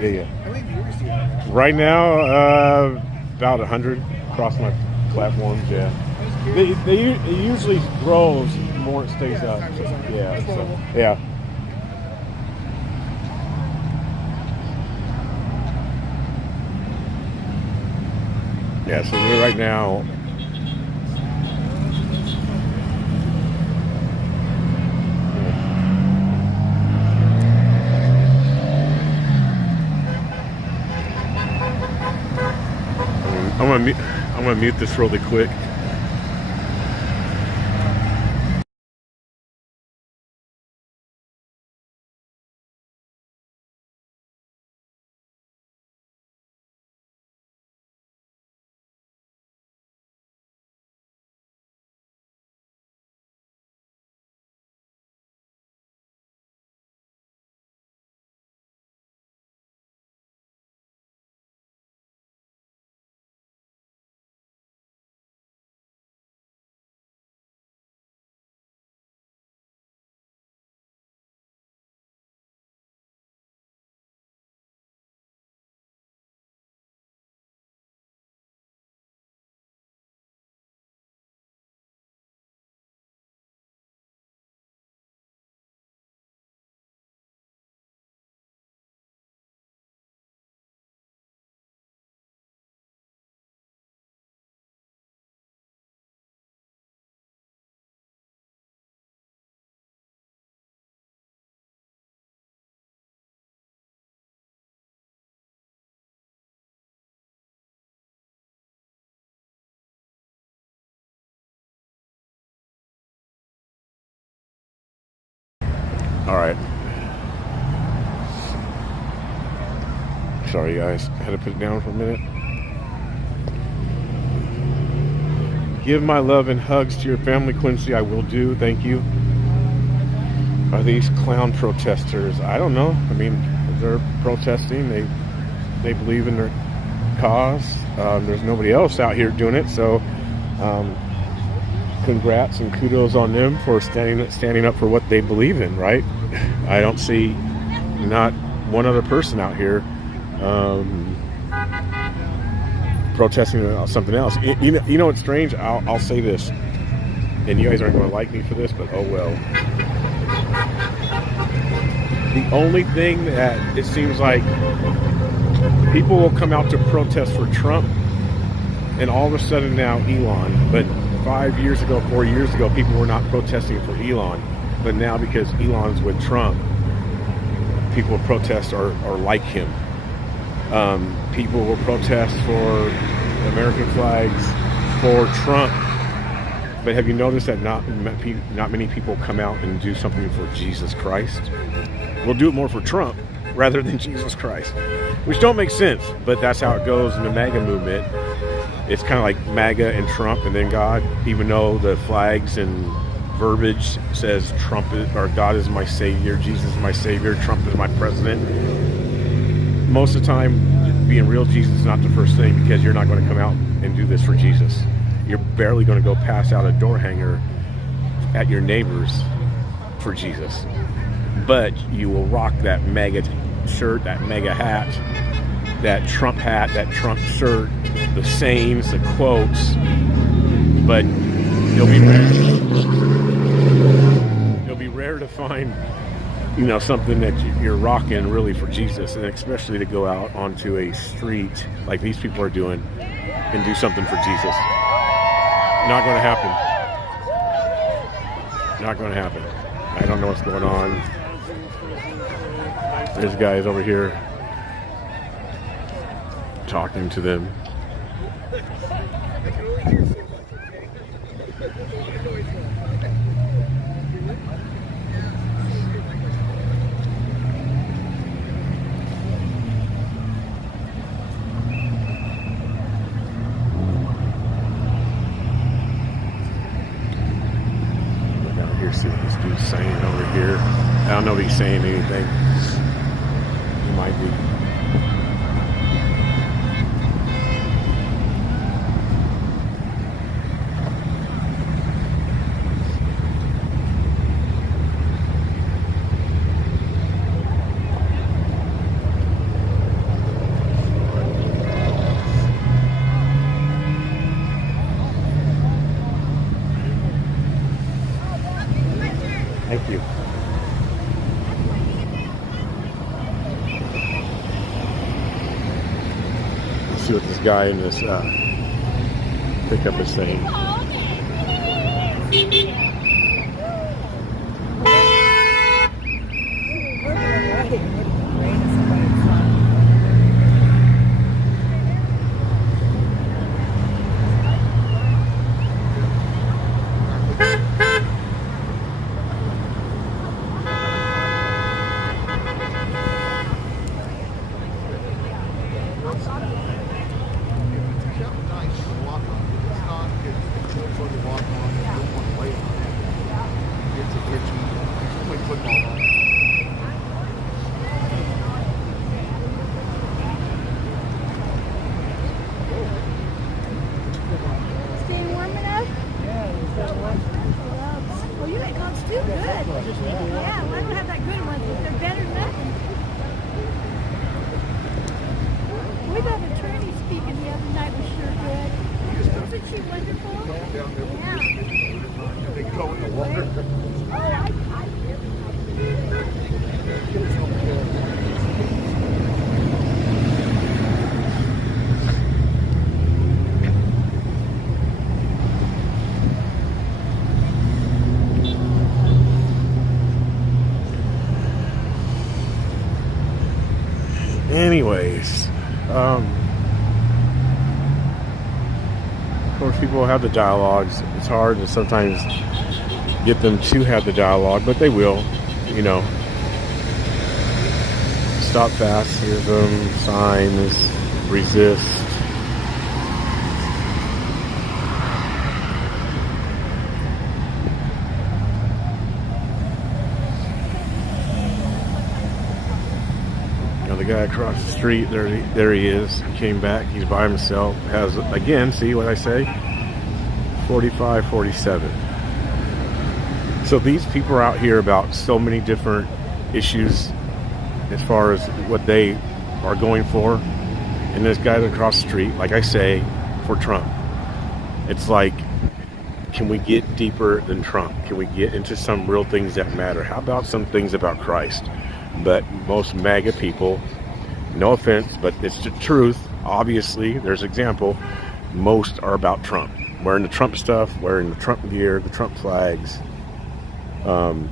Yeah. How many viewers do you have? Right now, about 100 across my platforms. Yeah. It usually grows the more it stays up. So, yeah. So, yeah. Yeah. So right now. I'm gonna mute this really quick. All right. Sorry, guys. I had to put it down for a minute. Give my love and hugs to your family, Quincy. I will do. Thank you. Are these clown protesters? I don't know. I mean, they're protesting. they believe in their cause. There's nobody else out here doing it, so congrats and kudos on them for standing up for what they believe in, right? I don't see not one other person out here protesting about something else. You know what's strange? I'll say this, and you guys aren't going to like me for this, but oh well. The only thing that it seems like people will come out to protest for Trump, and all of a sudden now Elon. But 5 years ago, 4 years ago, people were not protesting for Elon. But now because Elon's with Trump, people will protest or like him. People will protest for American flags for Trump. But have you noticed that not many people come out and do something for Jesus Christ? We'll do it more for Trump rather than Jesus Christ, which don't make sense, but that's how it goes in the MAGA movement. It's kind of like MAGA and Trump and then God, even though the flags and verbiage says Trump is, or God is my savior, Jesus is my savior, Trump is my president. Most of the time, being real Jesus is not the first thing, because you're not going to come out and do this for Jesus. You're barely going to go pass out a door hanger at your neighbors for Jesus. But you will rock that MAGA shirt, that MAGA hat, that Trump shirt, the sayings, the quotes. But you'll be rare to find, something that you're rocking really for Jesus, and especially to go out onto a street like these people are doing and do something for Jesus. Not going to happen. Not going to happen. I don't know what's going on. There's guys over here talking to them. See what this dude's saying over here. I don't know if he's saying anything. He might be. Thank you. Let's see what this guy in this pickup is saying. Anyways, of course, people have the dialogues. It's hard to sometimes get them to have the dialogue, but they will, Stop fascism, signs, resist. the guy across the street, there he is. He came back. He's by himself. Has, again, see what I say? 45, 47. So these people are out here about so many different issues as far as what they are going for. And this guy across the street, like I say, for Trump. It's like, can we get deeper than Trump? Can we get into some real things that matter? How about some things about Christ? But most MAGA people, no offense, but it's the truth. Obviously, there's example. Most are about Trump. Wearing the Trump stuff, wearing the Trump gear, the Trump flags. I've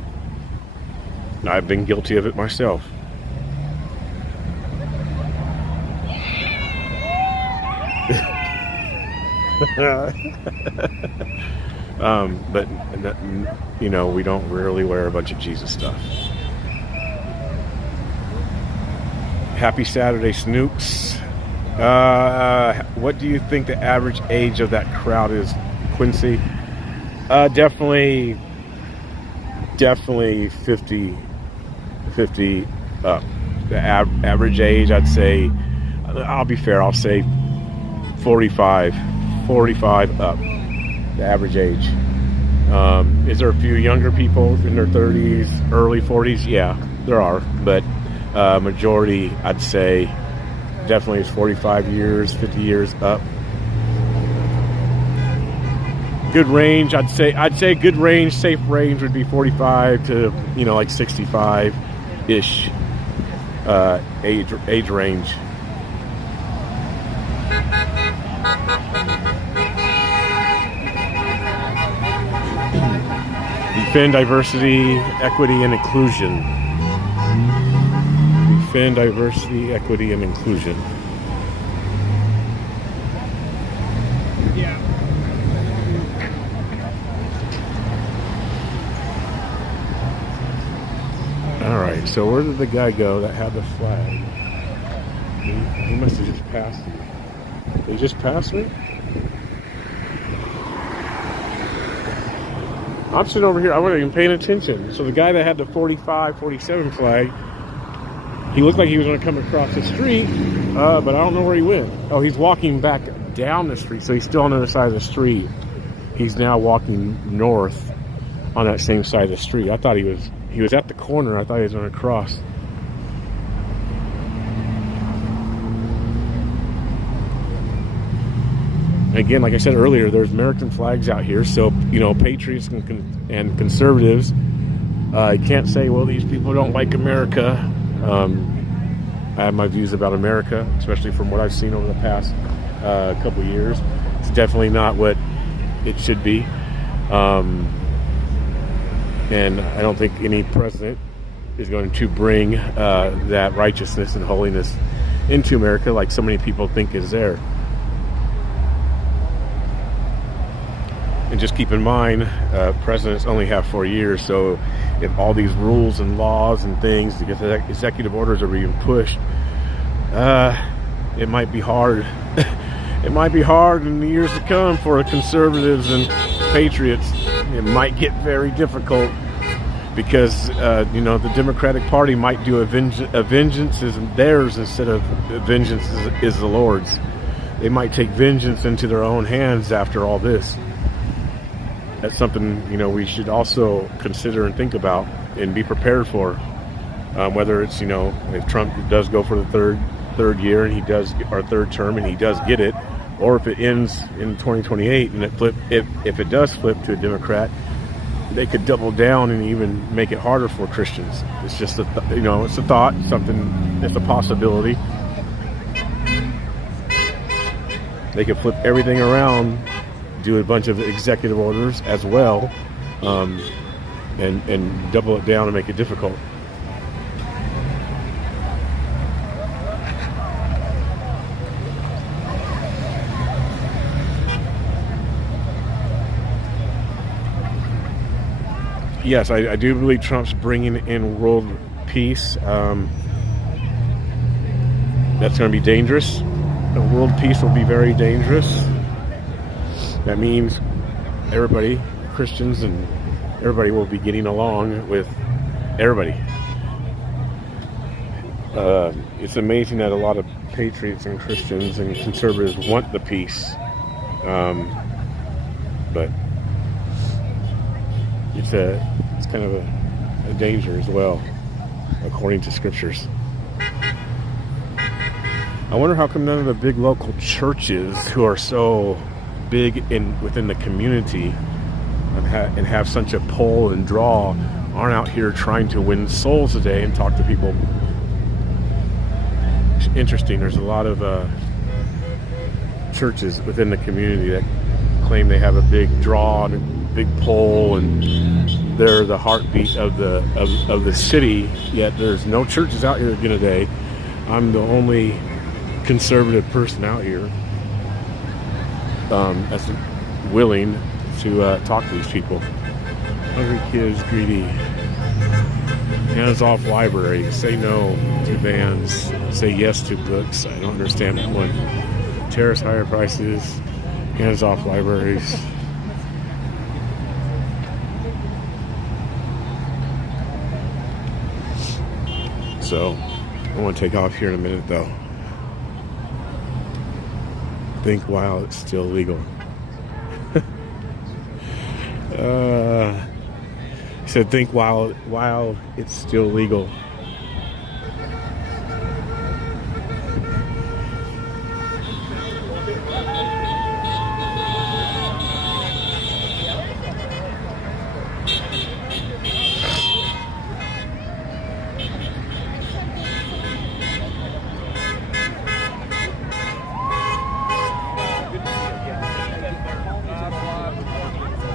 been guilty of it myself. But you know, we don't really wear a bunch of Jesus stuff. Happy Saturday, Snooks. What do you think the average age of that crowd is, Quincy? Definitely 50 up. The average age, I'd say, I'll be fair, I'll say 45 up, the average age. Is there a few younger people in their 30s, early 40s? Yeah, there are, but majority, I'd say, definitely is 45 years, 50 years up. Good range, I'd say good range, safe range would be 45 to, you know, like 65-ish age range. Defend diversity, equity, and inclusion. Defend diversity, equity, and inclusion. Yeah. All right, so where did the guy go that had the flag? He must have just passed me. He just passed me? I'm sitting over here, I wasn't even paying attention. So the guy that had the 45, 47 flag, he looked like he was going to come across the street, but I don't know where he went. Oh, he's walking back down the street, so he's still on the other side of the street. He's now walking north on that same side of the street. I thought he was at the corner. I thought he was going to cross. Again, like I said earlier, there's American flags out here, so, you know, patriots and conservatives, you can't say, well, these people don't like America. I have my views about America, especially from what I've seen over the past couple of years. It's definitely not what it should be. And I don't think any president is going to bring that righteousness and holiness into America like so many people think is there. And just keep in mind, presidents only have 4 years, so if all these rules and laws and things, because the executive orders are being pushed, it might be hard. It might be hard in the years to come for conservatives and patriots. It might get very difficult because, you know, the Democratic Party might do a vengeance is theirs instead of vengeance is the Lord's. They might take vengeance into their own hands after all this. That's something, you know, we should also consider and think about and be prepared for. Whether it's, you know, if Trump does go for the third year and he does, or third term and he does get it, or if it ends in 2028 and if it does flip to a Democrat, they could double down and even make it harder for Christians. It's just you know, it's a thought, something, it's a possibility. They could flip everything around, do a bunch of executive orders as well, and double it down and make it difficult. Yes, I do believe Trump's bringing in world peace. That's going to be dangerous. The world peace will be very dangerous. That means everybody, Christians and everybody, will be getting along with everybody. It's amazing that a lot of patriots and Christians and conservatives want the peace, but it's kind of a danger as well, according to scriptures. I wonder how come none of the big local churches who are so big within the community and have such a pull and draw aren't out here trying to win souls today and talk to people. It's interesting. There's a lot of churches within the community that claim they have a big draw and a big pull, and they're the heartbeat of the city. Yet there's no churches out here again today. I'm the only conservative person out here that's willing to talk to these people. Hungry kids, greedy. Hands off libraries. Say no to bans. Say yes to books. I don't understand that one. Tariffs, higher prices. Hands off libraries. So, I want to take off here in a minute though. Think while it's still legal. He said think while it's still legal.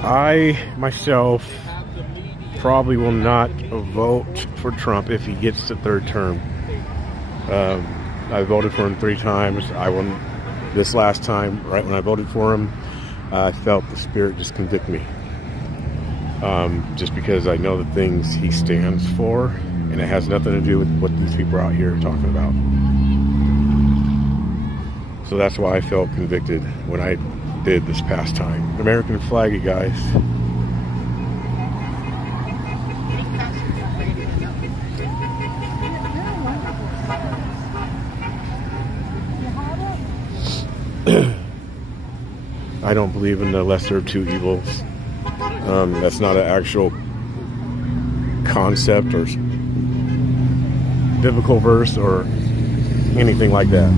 I, myself, probably will not vote for Trump if he gets the third term. I voted for him 3 times. I won this last time, right when I voted for him, I felt the Spirit just convict me. Just because I know the things he stands for, and it has nothing to do with what these people out here are talking about. So that's why I felt convicted when I did this past time. American flag, you guys. I don't believe in the lesser of two evils. That's not an actual concept or biblical verse or anything like that.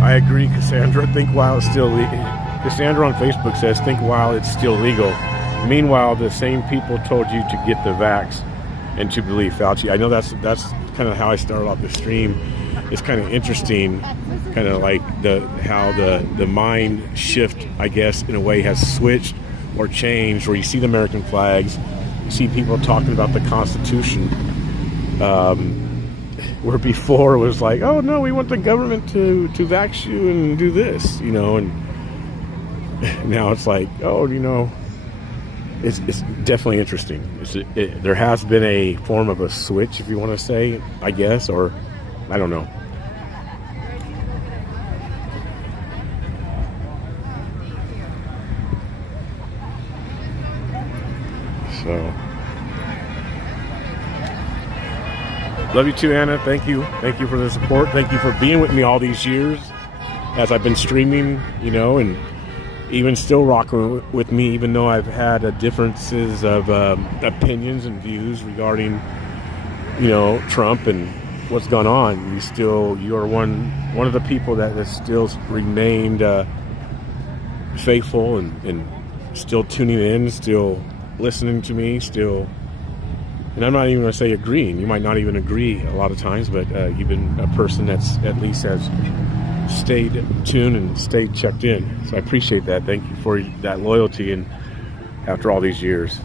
I agree, Cassandra. Think while it's still legal. Cassandra on Facebook says, think while it's still legal. Meanwhile, the same people told you to get the vax and to believe Fauci. I know that's kind of how I started off the stream. It's kind of interesting, kind of like how the mind shift, I guess, in a way has switched or changed, where you see the American flags, you see people talking about the Constitution, where before it was like, oh no, we want the government to vax you and do this, and now it's like, oh, it's definitely interesting. There has been a form of a switch, if you want to say, I guess, or I don't know. So, love you too, Anna. Thank you for the support. Thank you for being with me all these years as I've been streaming, and even still rocking with me, even though I've had differences of opinions and views regarding, Trump and what's gone on. You are one of the people that has still remained faithful and still tuning in, still listening to me, still. And I'm not even going to say agreeing. You might not even agree a lot of times, but you've been a person that's at least has stayed tuned and stayed checked in. So I appreciate that. Thank you for that loyalty, and after all these years.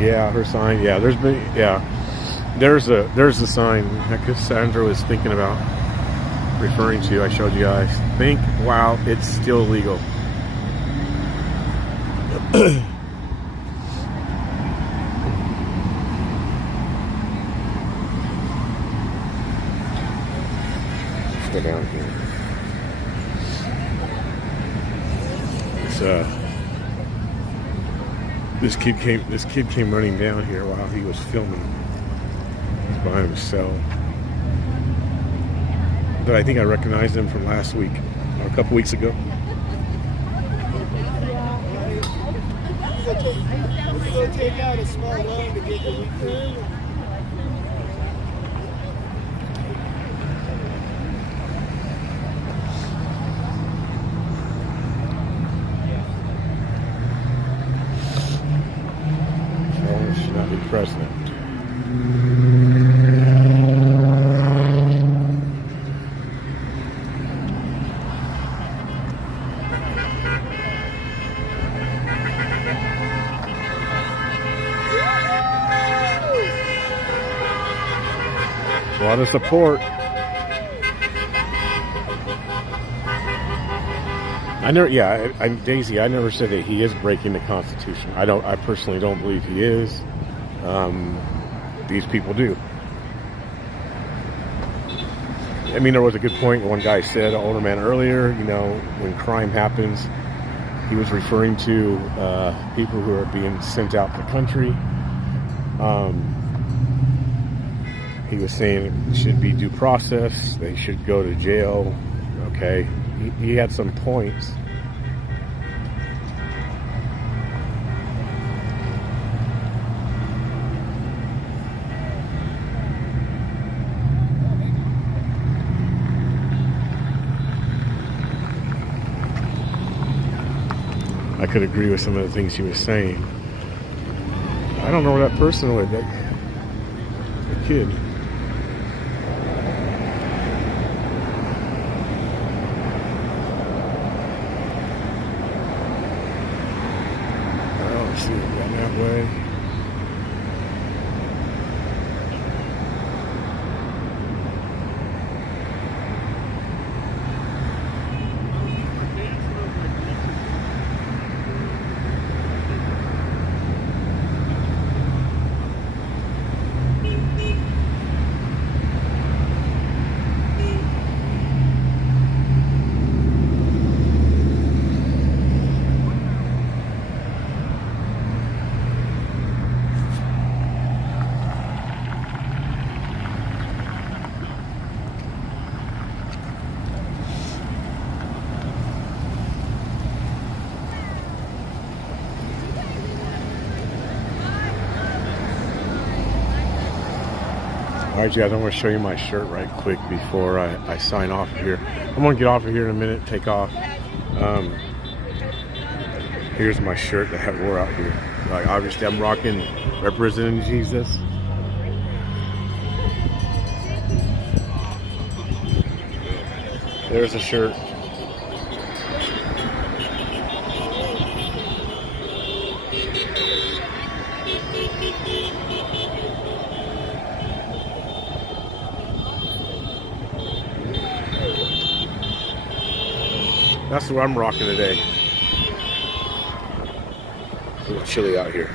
Yeah, her sign. Yeah, there's a sign that Cassandra was thinking about referring to. I showed you guys. Think while it's still legal. go down here. This kid came running down here while he was filming. He's by himself. But I think I recognized him from last week, or a couple weeks ago. Go take out a small loan to get your wheat through. Should not be president. A lot of support. I'm Daisy. I never said that he is breaking the Constitution. I personally don't believe he is. These people do. I mean, there was a good point. One guy said, an older man earlier, when crime happens, he was referring to people who are being sent out the country. He was saying it should be due process. They should go to jail. Okay. He had some points. I could agree with some of the things he was saying. I don't know where that person lived, that kid. Let's see, down that way. Alright guys, I'm going to show you my shirt right quick before I sign off here. I'm going to get off of here in a minute, take off. Here's my shirt that I wore out here. Like, obviously I'm rocking representing Jesus. There's a shirt. That's what I'm rocking today. A little chilly out here.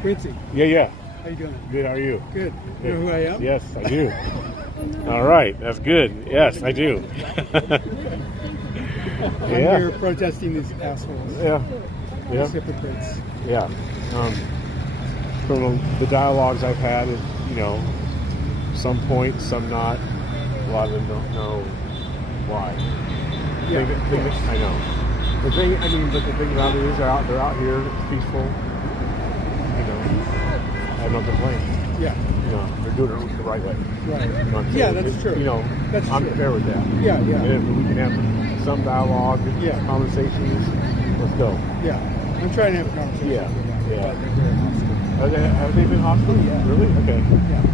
Quincy. Yeah. How you doing? Good, how are you? Good. You know who I am? Yes, I do. All right, that's good. Yes, I do. I'm here protesting these assholes. Yeah. These hypocrites. Yeah. From the dialogues I've had, some point, some not. A lot of them don't know why. Yeah, I know. But the thing about it is they're out here, it's peaceful. I have no complaints. Yeah. They're doing it the right way. Right. Yeah, that's true. That's I'm fair with that. Yeah. And if we can have some dialogue, conversations, let's go. Yeah. I'm trying to have a conversation. Yeah. But they're very hostile. Have they been hostile? Yeah. Really? Okay.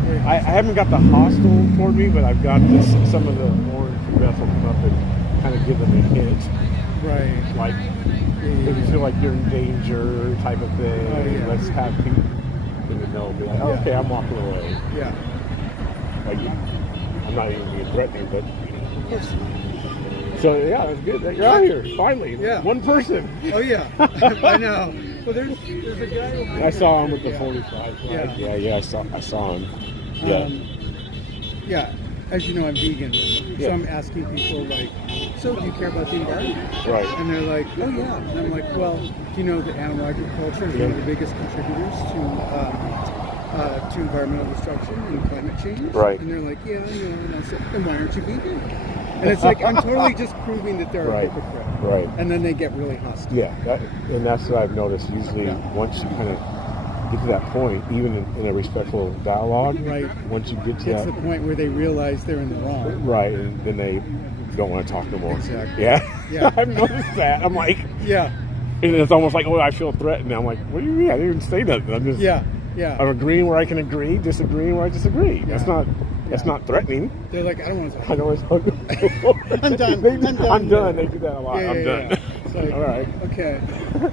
Yeah. I haven't got the hostile toward me, but I've got some of the orange reps will come up and kind of give them a hint. Right. Like, if you feel like you're in danger type of thing, let's have people, they'll be like, okay, I'm walking away. Yeah. Like, I'm not even being threatening, but, Of course. So, yeah, it's good that you're out here, finally. Yeah. One person. Oh, yeah. I know. Well, there's a guy over I saw him here. with the 45 flag. Yeah. Yeah, I saw him. Yeah. Yeah, as you know, I'm vegan, so Yeah. I'm asking people like, so do you care about the environment? Right. And they're like, oh yeah. And I'm like, well, do you know that animal agriculture is one of the biggest contributors to environmental destruction and climate change? Right. And they're like, yeah, you know. And I said, then why aren't you vegan? And it's like I'm totally just proving that they're a hypocrite. Right. And then they get really hostile. Yeah, and that's what I've noticed. Usually, once you kind of get to that point, even in a respectful dialogue, right? Once you get to It's that the point where they realize they're in the wrong. right, and then they don't want to talk no more. Exactly. Yeah, Yeah. I've noticed that. I'm like, yeah, and it's almost like, oh, I feel threatened. I'm like, what do you mean? I didn't even say nothing. I'm just yeah. I'm agreeing where I can agree, disagreeing where I disagree. That's not threatening. They're like, I don't want to talk. I know it's I'm done. I'm done. They do that a lot. Yeah, I'm done. It's like, All right. Okay. Well,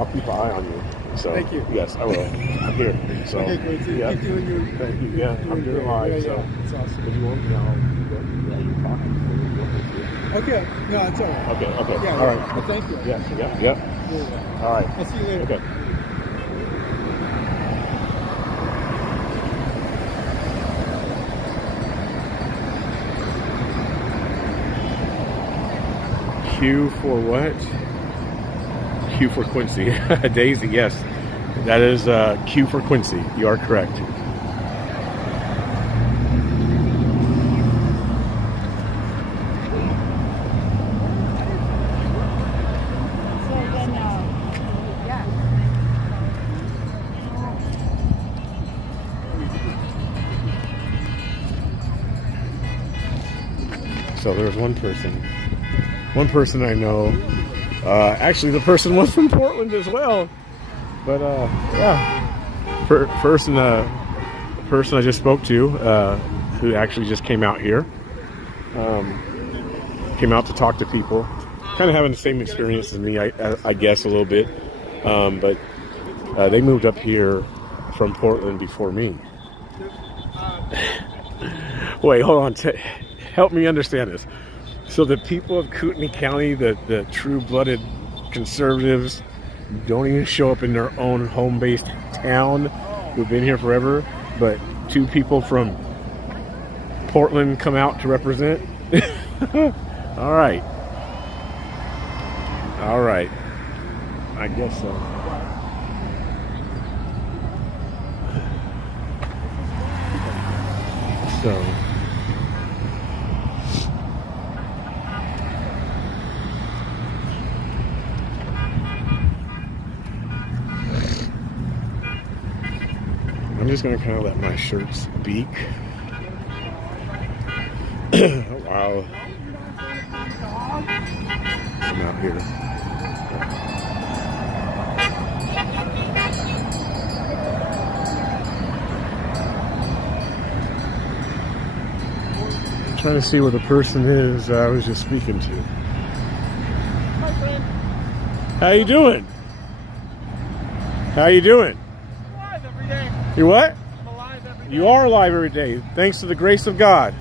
I'll keep an eye on you. So, Thank you. Yes, I will. I'm here. So, Okay, great. So yeah. keep doing your. Thank you. Yeah, I'm doing live. Yeah, So, yeah, it's awesome. if you want me, I'll talk. Okay. No, it's all right. Okay. Yeah. All right. Well, thank you. Yeah. Yeah. All right. I'll see you later. Okay. Q for what? Q for Quincy. Daisy, yes. That is Q for Quincy. You are correct. So there's one person I know. Actually, the person was from Portland as well. But yeah, person I just spoke to, who actually just came out here, came out to talk to people, kind of having the same experience as me, I guess a little bit. But they moved up here from Portland before me. Wait, hold on. Help me understand this. So the people of Kootenai County, the true-blooded conservatives, don't even show up in their own home-based town who've been here forever, but two people from Portland come out to represent? All right. I guess so. I'm just going to kind of let my shirt speak. Wow. I'm out here. I'm trying to see where the person is I was just speaking to. Hi, friend. How you doing? How you doing? Alive every day. You what? I'm alive every day. You are alive every day, thanks to the grace of God.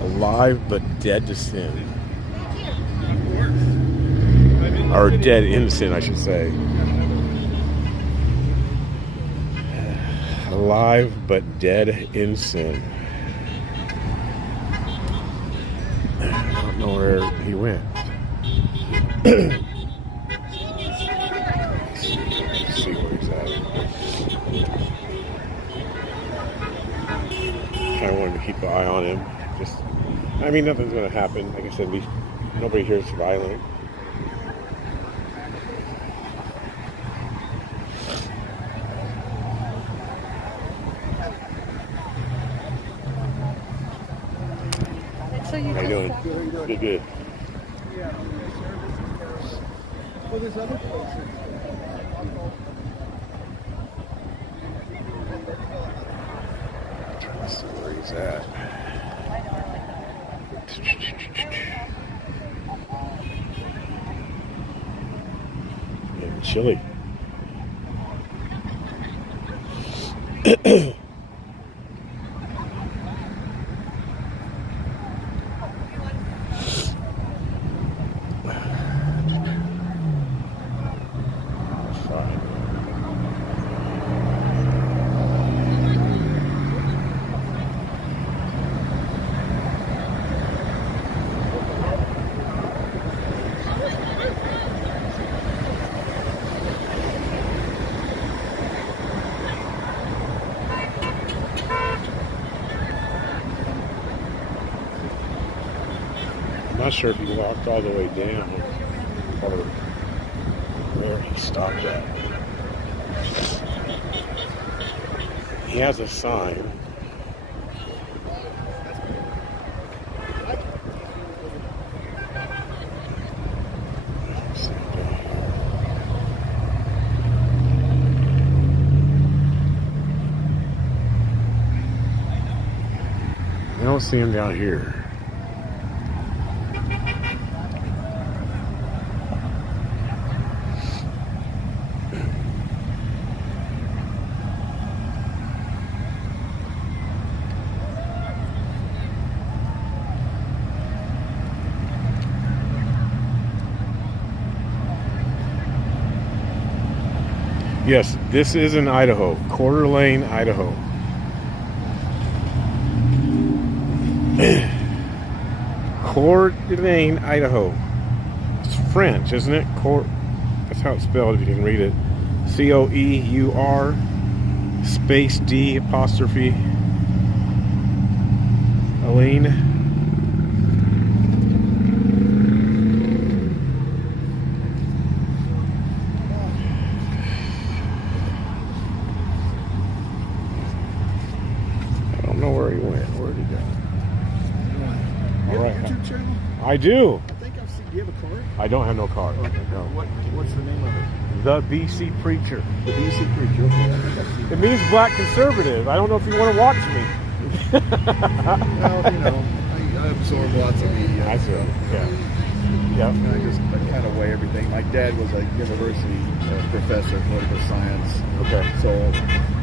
Alive but dead to sin. Or dead in sin, I should say. Alive but dead in sin. I don't know where he went. Let's see where he's at. Kind of wanted to keep an eye on him. I mean, nothing's going to happen. Like I said, nobody here is violent. So you How you doing? Good. Well, there's other places. Trying to see where he's at. Yeah, chilly. not sure if he walked all the way down or where he stopped at. He has a sign. I don't see him down here. Yes, this is in Idaho, Coeur d'Alene, Idaho. Coeur d'Alene, Idaho. It's French, isn't it? That's how it's spelled if you can read it. C-O-E-U-R space D apostrophe Alene. I don't know where he went. Where'd he go? All right. YouTube channel? I do. I think I've seen. Do you have a card? I don't have no card. Okay. No. What's the name of it? The BC Preacher. The BC Preacher. Okay, I think I've seen It means black conservative. I don't know if you want to watch me. Well, you know, I absorb lots of media. I see. Yeah. Yeah. And I just kind of weigh everything. My dad was a university professor of political science. Okay. So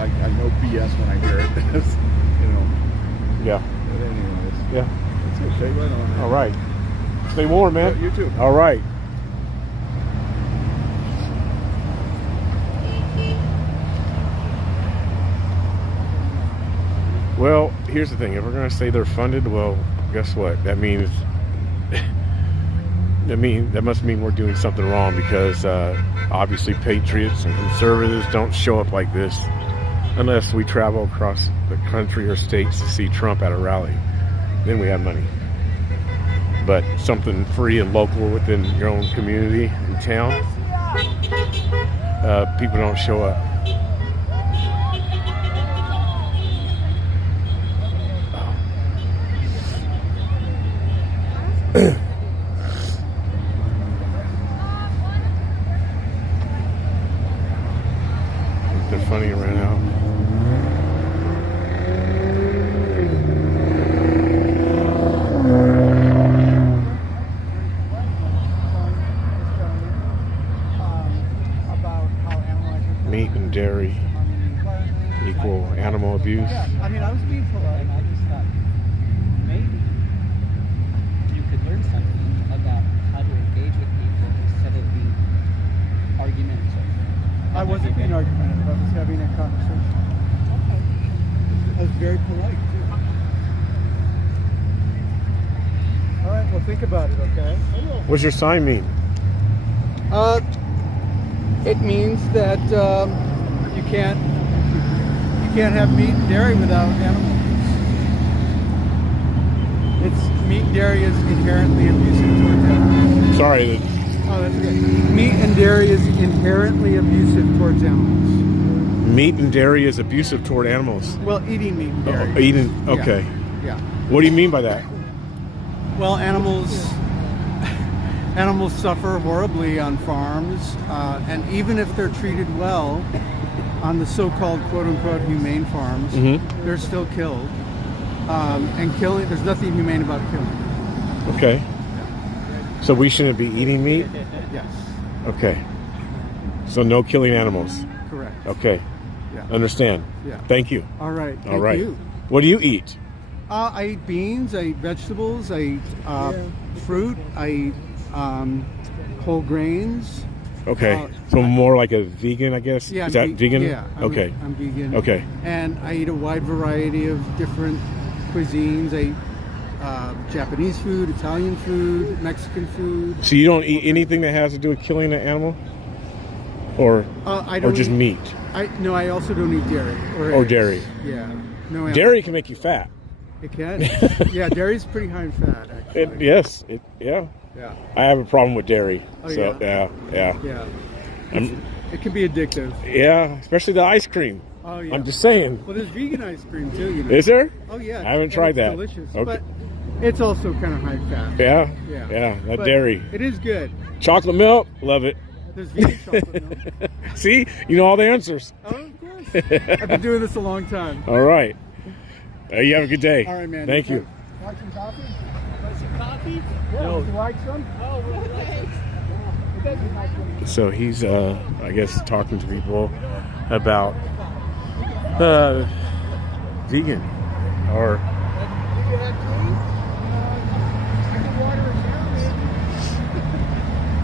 I know BS when I hear it. You know. Yeah. But anyways. Yeah. It's okay. Right on. Man. All right. Stay warm, man. Yeah, you too. All right. Well, here's the thing. If we're going to say they're funded, well, guess what? That means that must mean we're doing something wrong, because obviously patriots and conservatives don't show up like this unless we travel across the country or states to see Trump at a rally. Then we have money. But something free and local within your own community and town, people don't show up. They're funny right now. Meat and dairy equal animal abuse. I mean, I was being polite, and I just thought maybe you could learn something about how to engage with people instead of being argumentative. I wasn't being argumentative. I was having a conversation. Okay. I was very polite, too. All right, well, think about it, okay? What's your sign mean? It means that you can't have meat and dairy without animals. It's meat and dairy is inherently abusive towards animals. Sorry. Oh, that's good. Meat and dairy is inherently abusive towards animals. Meat and dairy is abusive toward animals. Well, eating meat and dairy. Oh, eating. Okay. Yeah. What do you mean by that? Well, animals suffer horribly on farms, and even if they're treated well on the so-called quote-unquote humane farms, they're still killed. And killing, there's nothing humane about killing. Okay. So we shouldn't be eating meat? Yes. Okay. So no killing animals? Correct. Okay. Yeah. Understand. Yeah. Thank you. All right. All right. You. What do you eat? I eat beans, I eat vegetables, I eat fruit, I eat whole grains. Okay. So more like a vegan, I guess? Yeah. Is that vegan? Yeah. Okay. I'm vegan. Okay. And I eat a wide variety of different cuisines. I eat Japanese food, Italian food, Mexican food. So you don't eat anything that has to do with killing an animal? Or I don't or just eat, meat? No, I also don't eat dairy. Or dairy. Yeah. No. Dairy can make you fat. It can? Yeah, dairy's pretty high in fat, actually. Yes. Yeah. Yeah. I have a problem with dairy. Oh, so yeah? yeah. It can be addictive. Yeah, especially the ice cream. Oh yeah. I'm just saying. Well, there's vegan ice cream too. You know. Is there? Oh yeah. I haven't And tried it's that. Delicious, Okay. but it's also kind of high fat. Yeah. Yeah. That But dairy. It is good. Chocolate milk, love it. There's vegan chocolate milk. See, you know all the answers. Oh, of course. I've been doing this a long time. All right. You have a good day. All right, man. Thank you. Want some coffee? Want some coffee? Yeah, would you like some? Oh, we'll like So he's, I guess, talking to people about vegan or.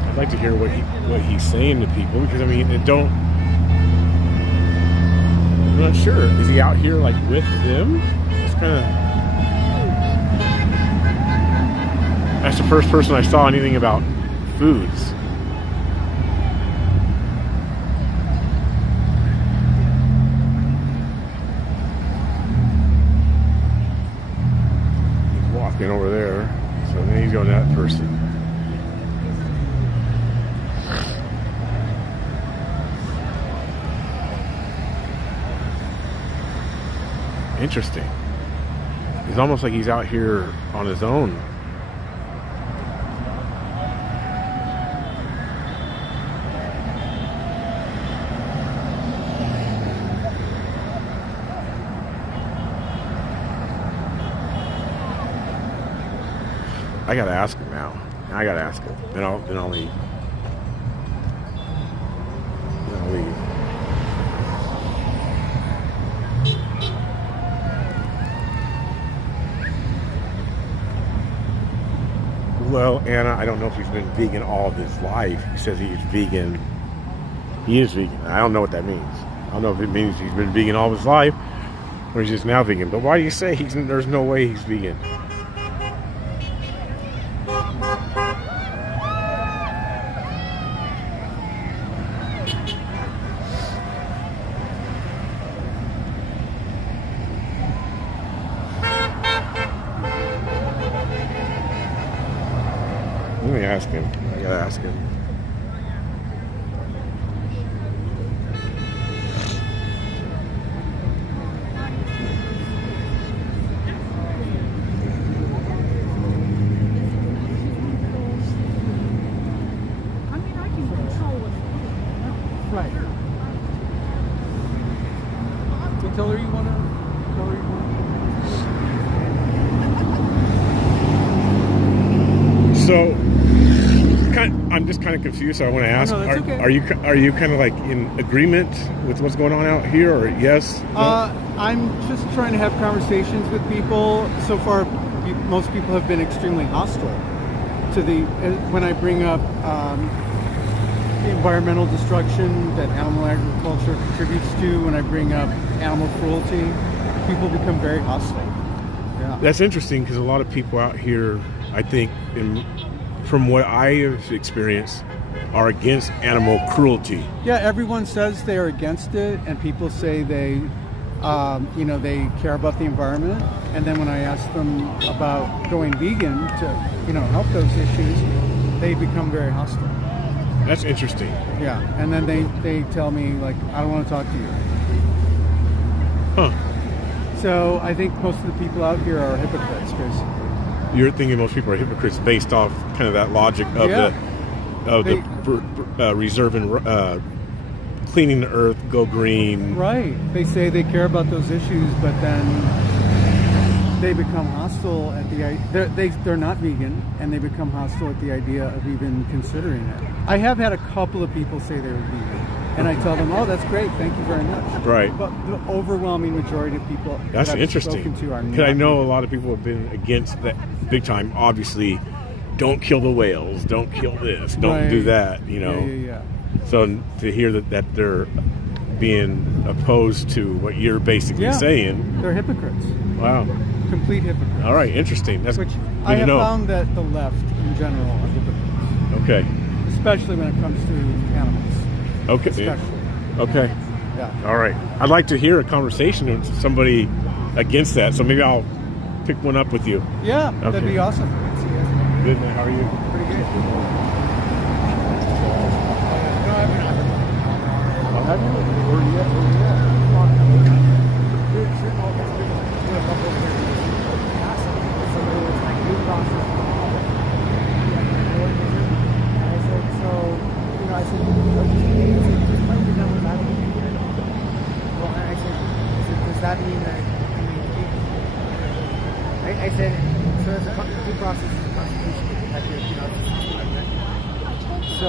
I'd like to hear what he's saying to people, because I mean, I'm not sure. Is he out here like with them? It's kind of. That's the first person I saw anything about foods. He's walking over there, so then he's going to that person. Interesting. It's almost like he's out here on his own. I gotta ask him now. I gotta ask him. Then I'll leave. Then I'll leave. Well, Anna, I don't know if he's been vegan all of his life. He says he's vegan. He is vegan. I don't know what that means. I don't know if it means he's been vegan all of his life or he's just now vegan. But why do you say there's no way he's vegan? Let me ask him. I gotta ask him. I mean, I can control what's Right. You tell her you want to. So, I'm just kind of confused. So I want to ask: no, that's okay. Are you kind of like in agreement with what's going on out here, or yes? No? I'm just trying to have conversations with people. So far, most people have been extremely hostile to when I bring up the environmental destruction that animal agriculture contributes to. When I bring up animal cruelty, people become very hostile. Yeah. That's interesting, because a lot of people out here, I think, from what I have experienced, are against animal cruelty. Yeah, everyone says they're against it, and people say they care about the environment. And then when I ask them about going vegan to, help those issues, they become very hostile. That's interesting. Yeah, and then they tell me, like, I don't want to talk to you. Huh. So I think most of the people out here are hypocrites, because You're thinking most people are hypocrites based off kind of that logic of the reserve and cleaning the earth, go green. Right. They say they care about those issues, but then they become hostile at the idea. They're not vegan, and they become hostile at the idea of even considering it. I have had a couple of people say they were vegan, and I tell them, "Oh, that's great, thank you very much." Right. But the overwhelming majority of people That's that I've interesting. spoken to are Because not. I know a lot of people have been against that big time. Obviously, don't kill the whales, don't kill this, don't do that. Yeah. So to hear that they're being opposed to what you're basically saying, they're hypocrites. Wow. Complete hypocrites. All right, interesting. That's Which good I to have know. found that the left in general are hypocrites. Okay. Especially when it comes to animals. Okay. Especially. Okay. Yeah. All right. I'd like to hear a conversation with somebody against that, so maybe I'll pick one up with you. Yeah, that'd Okay. be awesome. Good, man. How are you? Pretty good. I'll have you. Where are you at? Does that mean that, I said, so it's a due process is a constitutional protected, it's a Constitutional Amendment. So,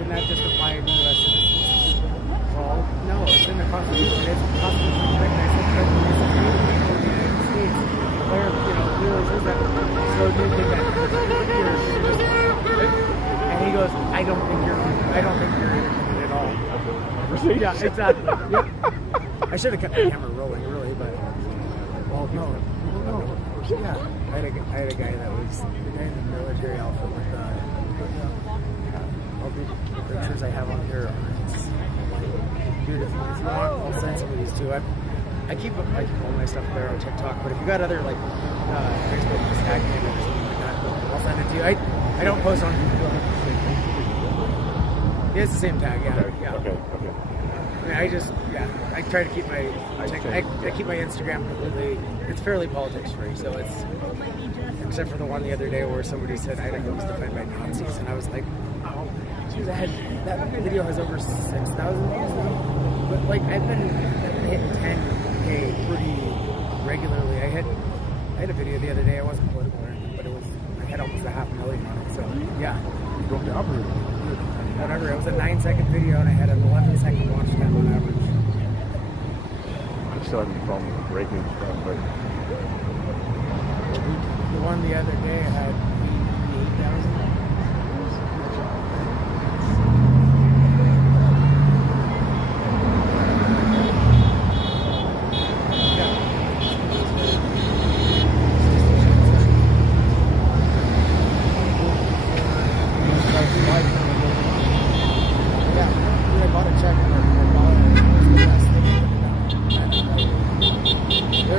wouldn't that just apply to U.S. citizens? Well, no, it's in the Constitution. It's a constitutional amendment. I said, but it's a people of the United States. Where, clearly says that. So, do you think that and he goes, I don't think you're independent at all. Yeah, exactly. Yep. I should have kept the camera rolling, really, but no. Yeah, I had a guy that was in the military outfit with all the pictures I have on here. It's beautiful. If you want, I'll send some of these too. I keep all my stuff there on TikTok, but if you got other Facebook, just tag me or something like that, I'll send it to you. I don't post on YouTube. Yeah, it's the same tag. Yeah. Okay. I mean, I try to keep my I keep my Instagram completely. It's fairly politics free, so it's except for the one the other day where somebody said I was defended by Nazis, and I was like, oh, geez, that video has over 6,000 views now. But I've been hitting 10K pretty regularly. I had a video the other day. It wasn't political or anything, but I had almost 500,000 on it. So yeah. You broke the algorithm. Whatever, it was a 9-second video and I had an 11-second watch time on average. I'm still having a problem with breaking stuff, but the one the other day had 88,000.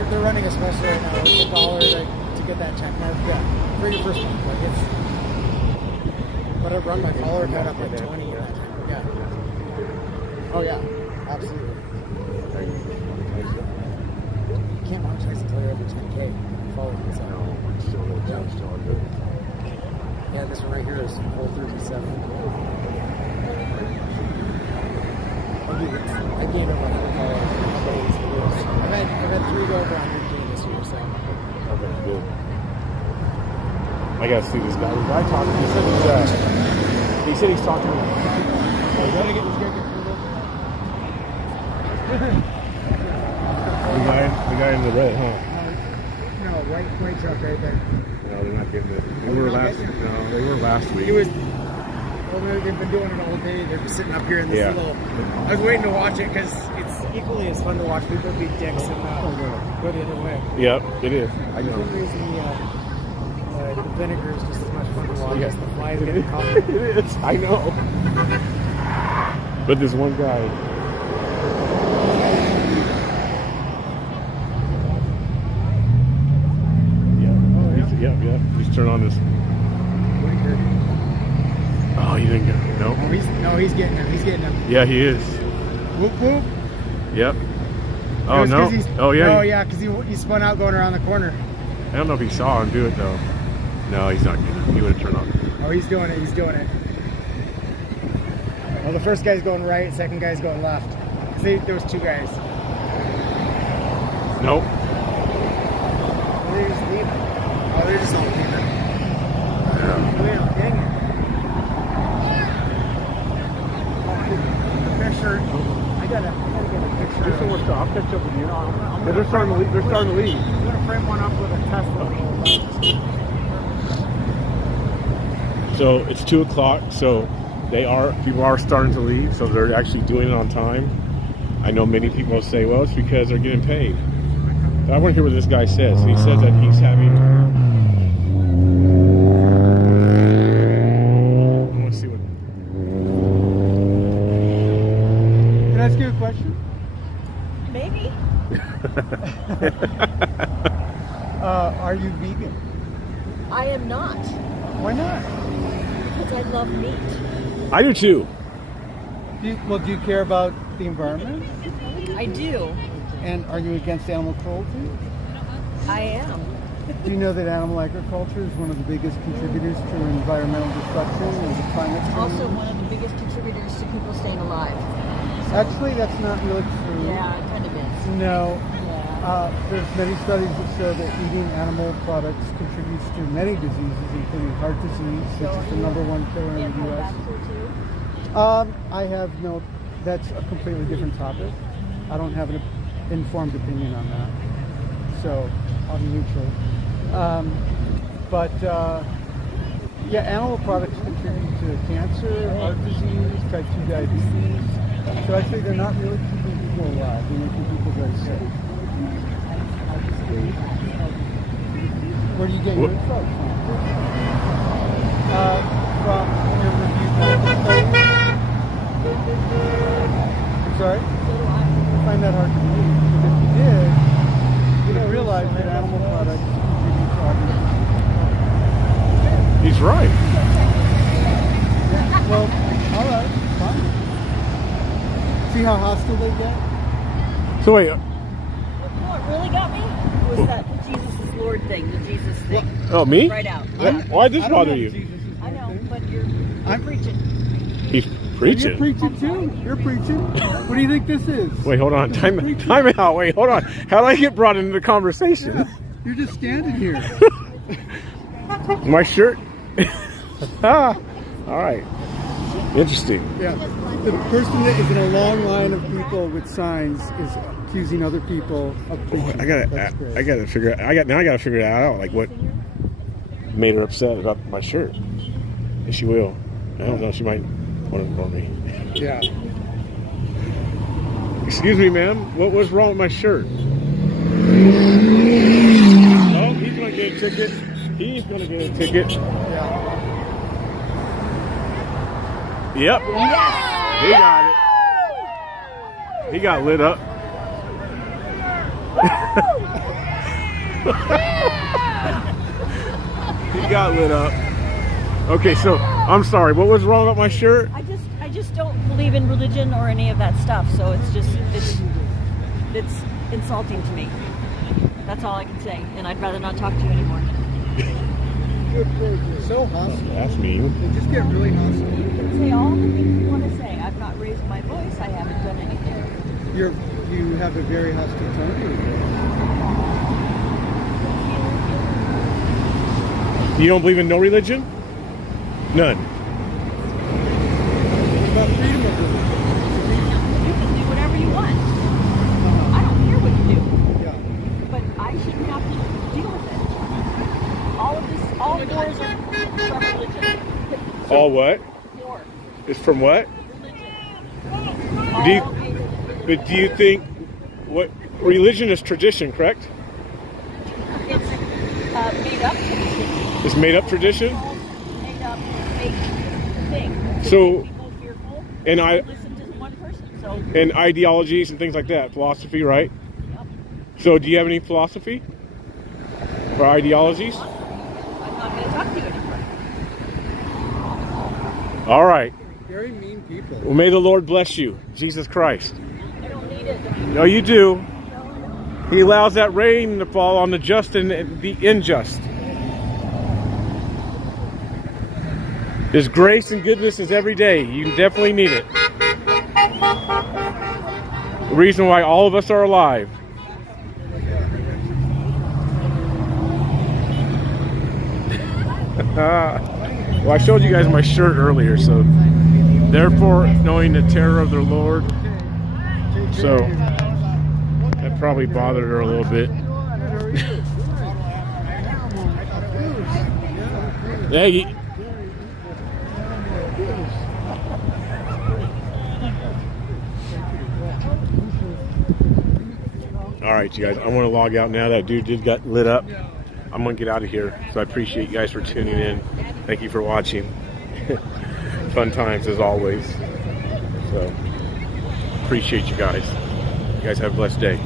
They're running a special right now. It's $1 to get that check mark. Yeah, for your first month. But I run my follower count up 20. Yeah. Oh yeah, absolutely. You can't monetize until you're over 10K following. So still good. Yeah, this one right here is 437. I gained over 100 followers. I've had 3 go over 100K this year, so. Okay, good. I gotta see this guy. The guy talking. He said he's talking. He's gonna get the guy in the red, huh? No, white truck right there. No, they're not getting it. They were last week. He was. Well, they've been doing it all day. They're just sitting up here in this little. I was waiting to watch it because it's equally as fun to watch people be dicks and go the other way. Yep, it is. I know. For some reason, the vinegar is just as much fun to watch as the flies getting caught. It is. I know. But this one guy. Yeah. He's turned on this. Oh, you didn't get no. He's getting him. He's getting him. Yeah, he is. Whoop whoop. Yep. Oh no. Oh yeah. Oh yeah, because he spun out going around the corner. I don't know if he saw him do it though. No, he's not getting it. He would have turned on. Oh, he's doing it. He's doing it. Well, the first guy's going right. Second guy's going left. See, there was 2 guys. Nope. They're just leaving. Oh, they're just all leaving. Dang it. The picture. I gotta get a picture. Just so we're I'll catch up with you. They're starting to leave. They're starting to leave. I'm gonna frame one up with a Tesla. So it's 2:00. So people are starting to leave. So they're actually doing it on time. I know many people say, well, it's because they're getting paid. But I want to hear what this guy says. He says that he's having. I want to see what. Can I ask you a question? Maybe. Are you vegan? I am not. Why not? Because I love meat. I do too. Do you care about the environment? I do. And are you against animal cruelty? I am. Do you know that animal agriculture is one of the biggest contributors to environmental destruction and to climate change? Also one of the biggest contributors to people staying alive. Actually, that's not really true. Yeah, it kind of is. No. There's many studies that show that eating animal products contributes to many diseases, including heart disease, which is the #1 killer in the U.S. I have no. That's a completely different topic. I don't have an informed opinion on that, so I'll be neutral. Yeah, animal products contribute to cancer, heart disease, type 2 diabetes. So actually, they're not really keeping people alive. They're making people very sick. Where do you get your info from? From your reviewed medical studies? I'm sorry? I find that hard to believe. Because if you did, you'd realize that animal products contribute to all these. He's right. Yeah, well, all right, fine. See how hostile they get? So wait. What really got me was that Jesus is Lord thing, the Jesus thing. Oh, me? Right out. Why'd this bother you? I know, but you're preaching. He's preaching. You're preaching too. You're preaching. What do you think this is? Wait, hold on. Time out. Wait, hold on. How did I get brought into the conversation? You're just standing here. My shirt? All right. Interesting. Yeah. The person that is in a long line of people with signs is accusing other people of preaching. I gotta figure it out. Like what made her upset about my shirt. And she will. I don't know. She might want to ignore me. Yeah. Excuse me, ma'am. What was wrong with my shirt? Oh, he's gonna get a ticket. He's gonna get a ticket. Yeah. Yep. Yes! He got it. He got lit up. He got lit up. Okay, so I'm sorry. What was wrong with my shirt? I just don't believe in religion or any of that stuff. So it's insulting to me. That's all I can say. And I'd rather not talk to you anymore. You're so hostile. That's mean. They just get really hostile. You can say all the things you want to say. I've not raised my voice. I haven't done anything. You have a very hostile tone to you. You don't believe in no religion? None. About freedom of religion. You can do whatever you want. I don't care what you do. Yeah. But I shouldn't have to deal with it. All wars are from religion. All what? War. It's from what? But do you think what religion is tradition, correct? It's made up tradition. It's made up tradition? Made up fake thing. So, People fearful. and Listen to one person. So and ideologies and things like that, philosophy, right? Yep. So do you have any philosophy or ideologies? I'm not going to talk to you anymore. All right. Very mean people. Well, may the Lord bless you, Jesus Christ. I don't need it. No, you do. He allows that rain to fall on the just and the unjust. His grace and goodness is every day. You definitely need it. The reason why all of us are alive. Well, I showed you guys my shirt earlier, so therefore, knowing the terror of the Lord. So that probably bothered her a little bit. Hey. All right, you guys, I want to log out now. That dude did get lit up. I'm going to get out of here. So I appreciate you guys for tuning in. Thank you for watching. Fun times as always. So appreciate you guys. You guys have a blessed day.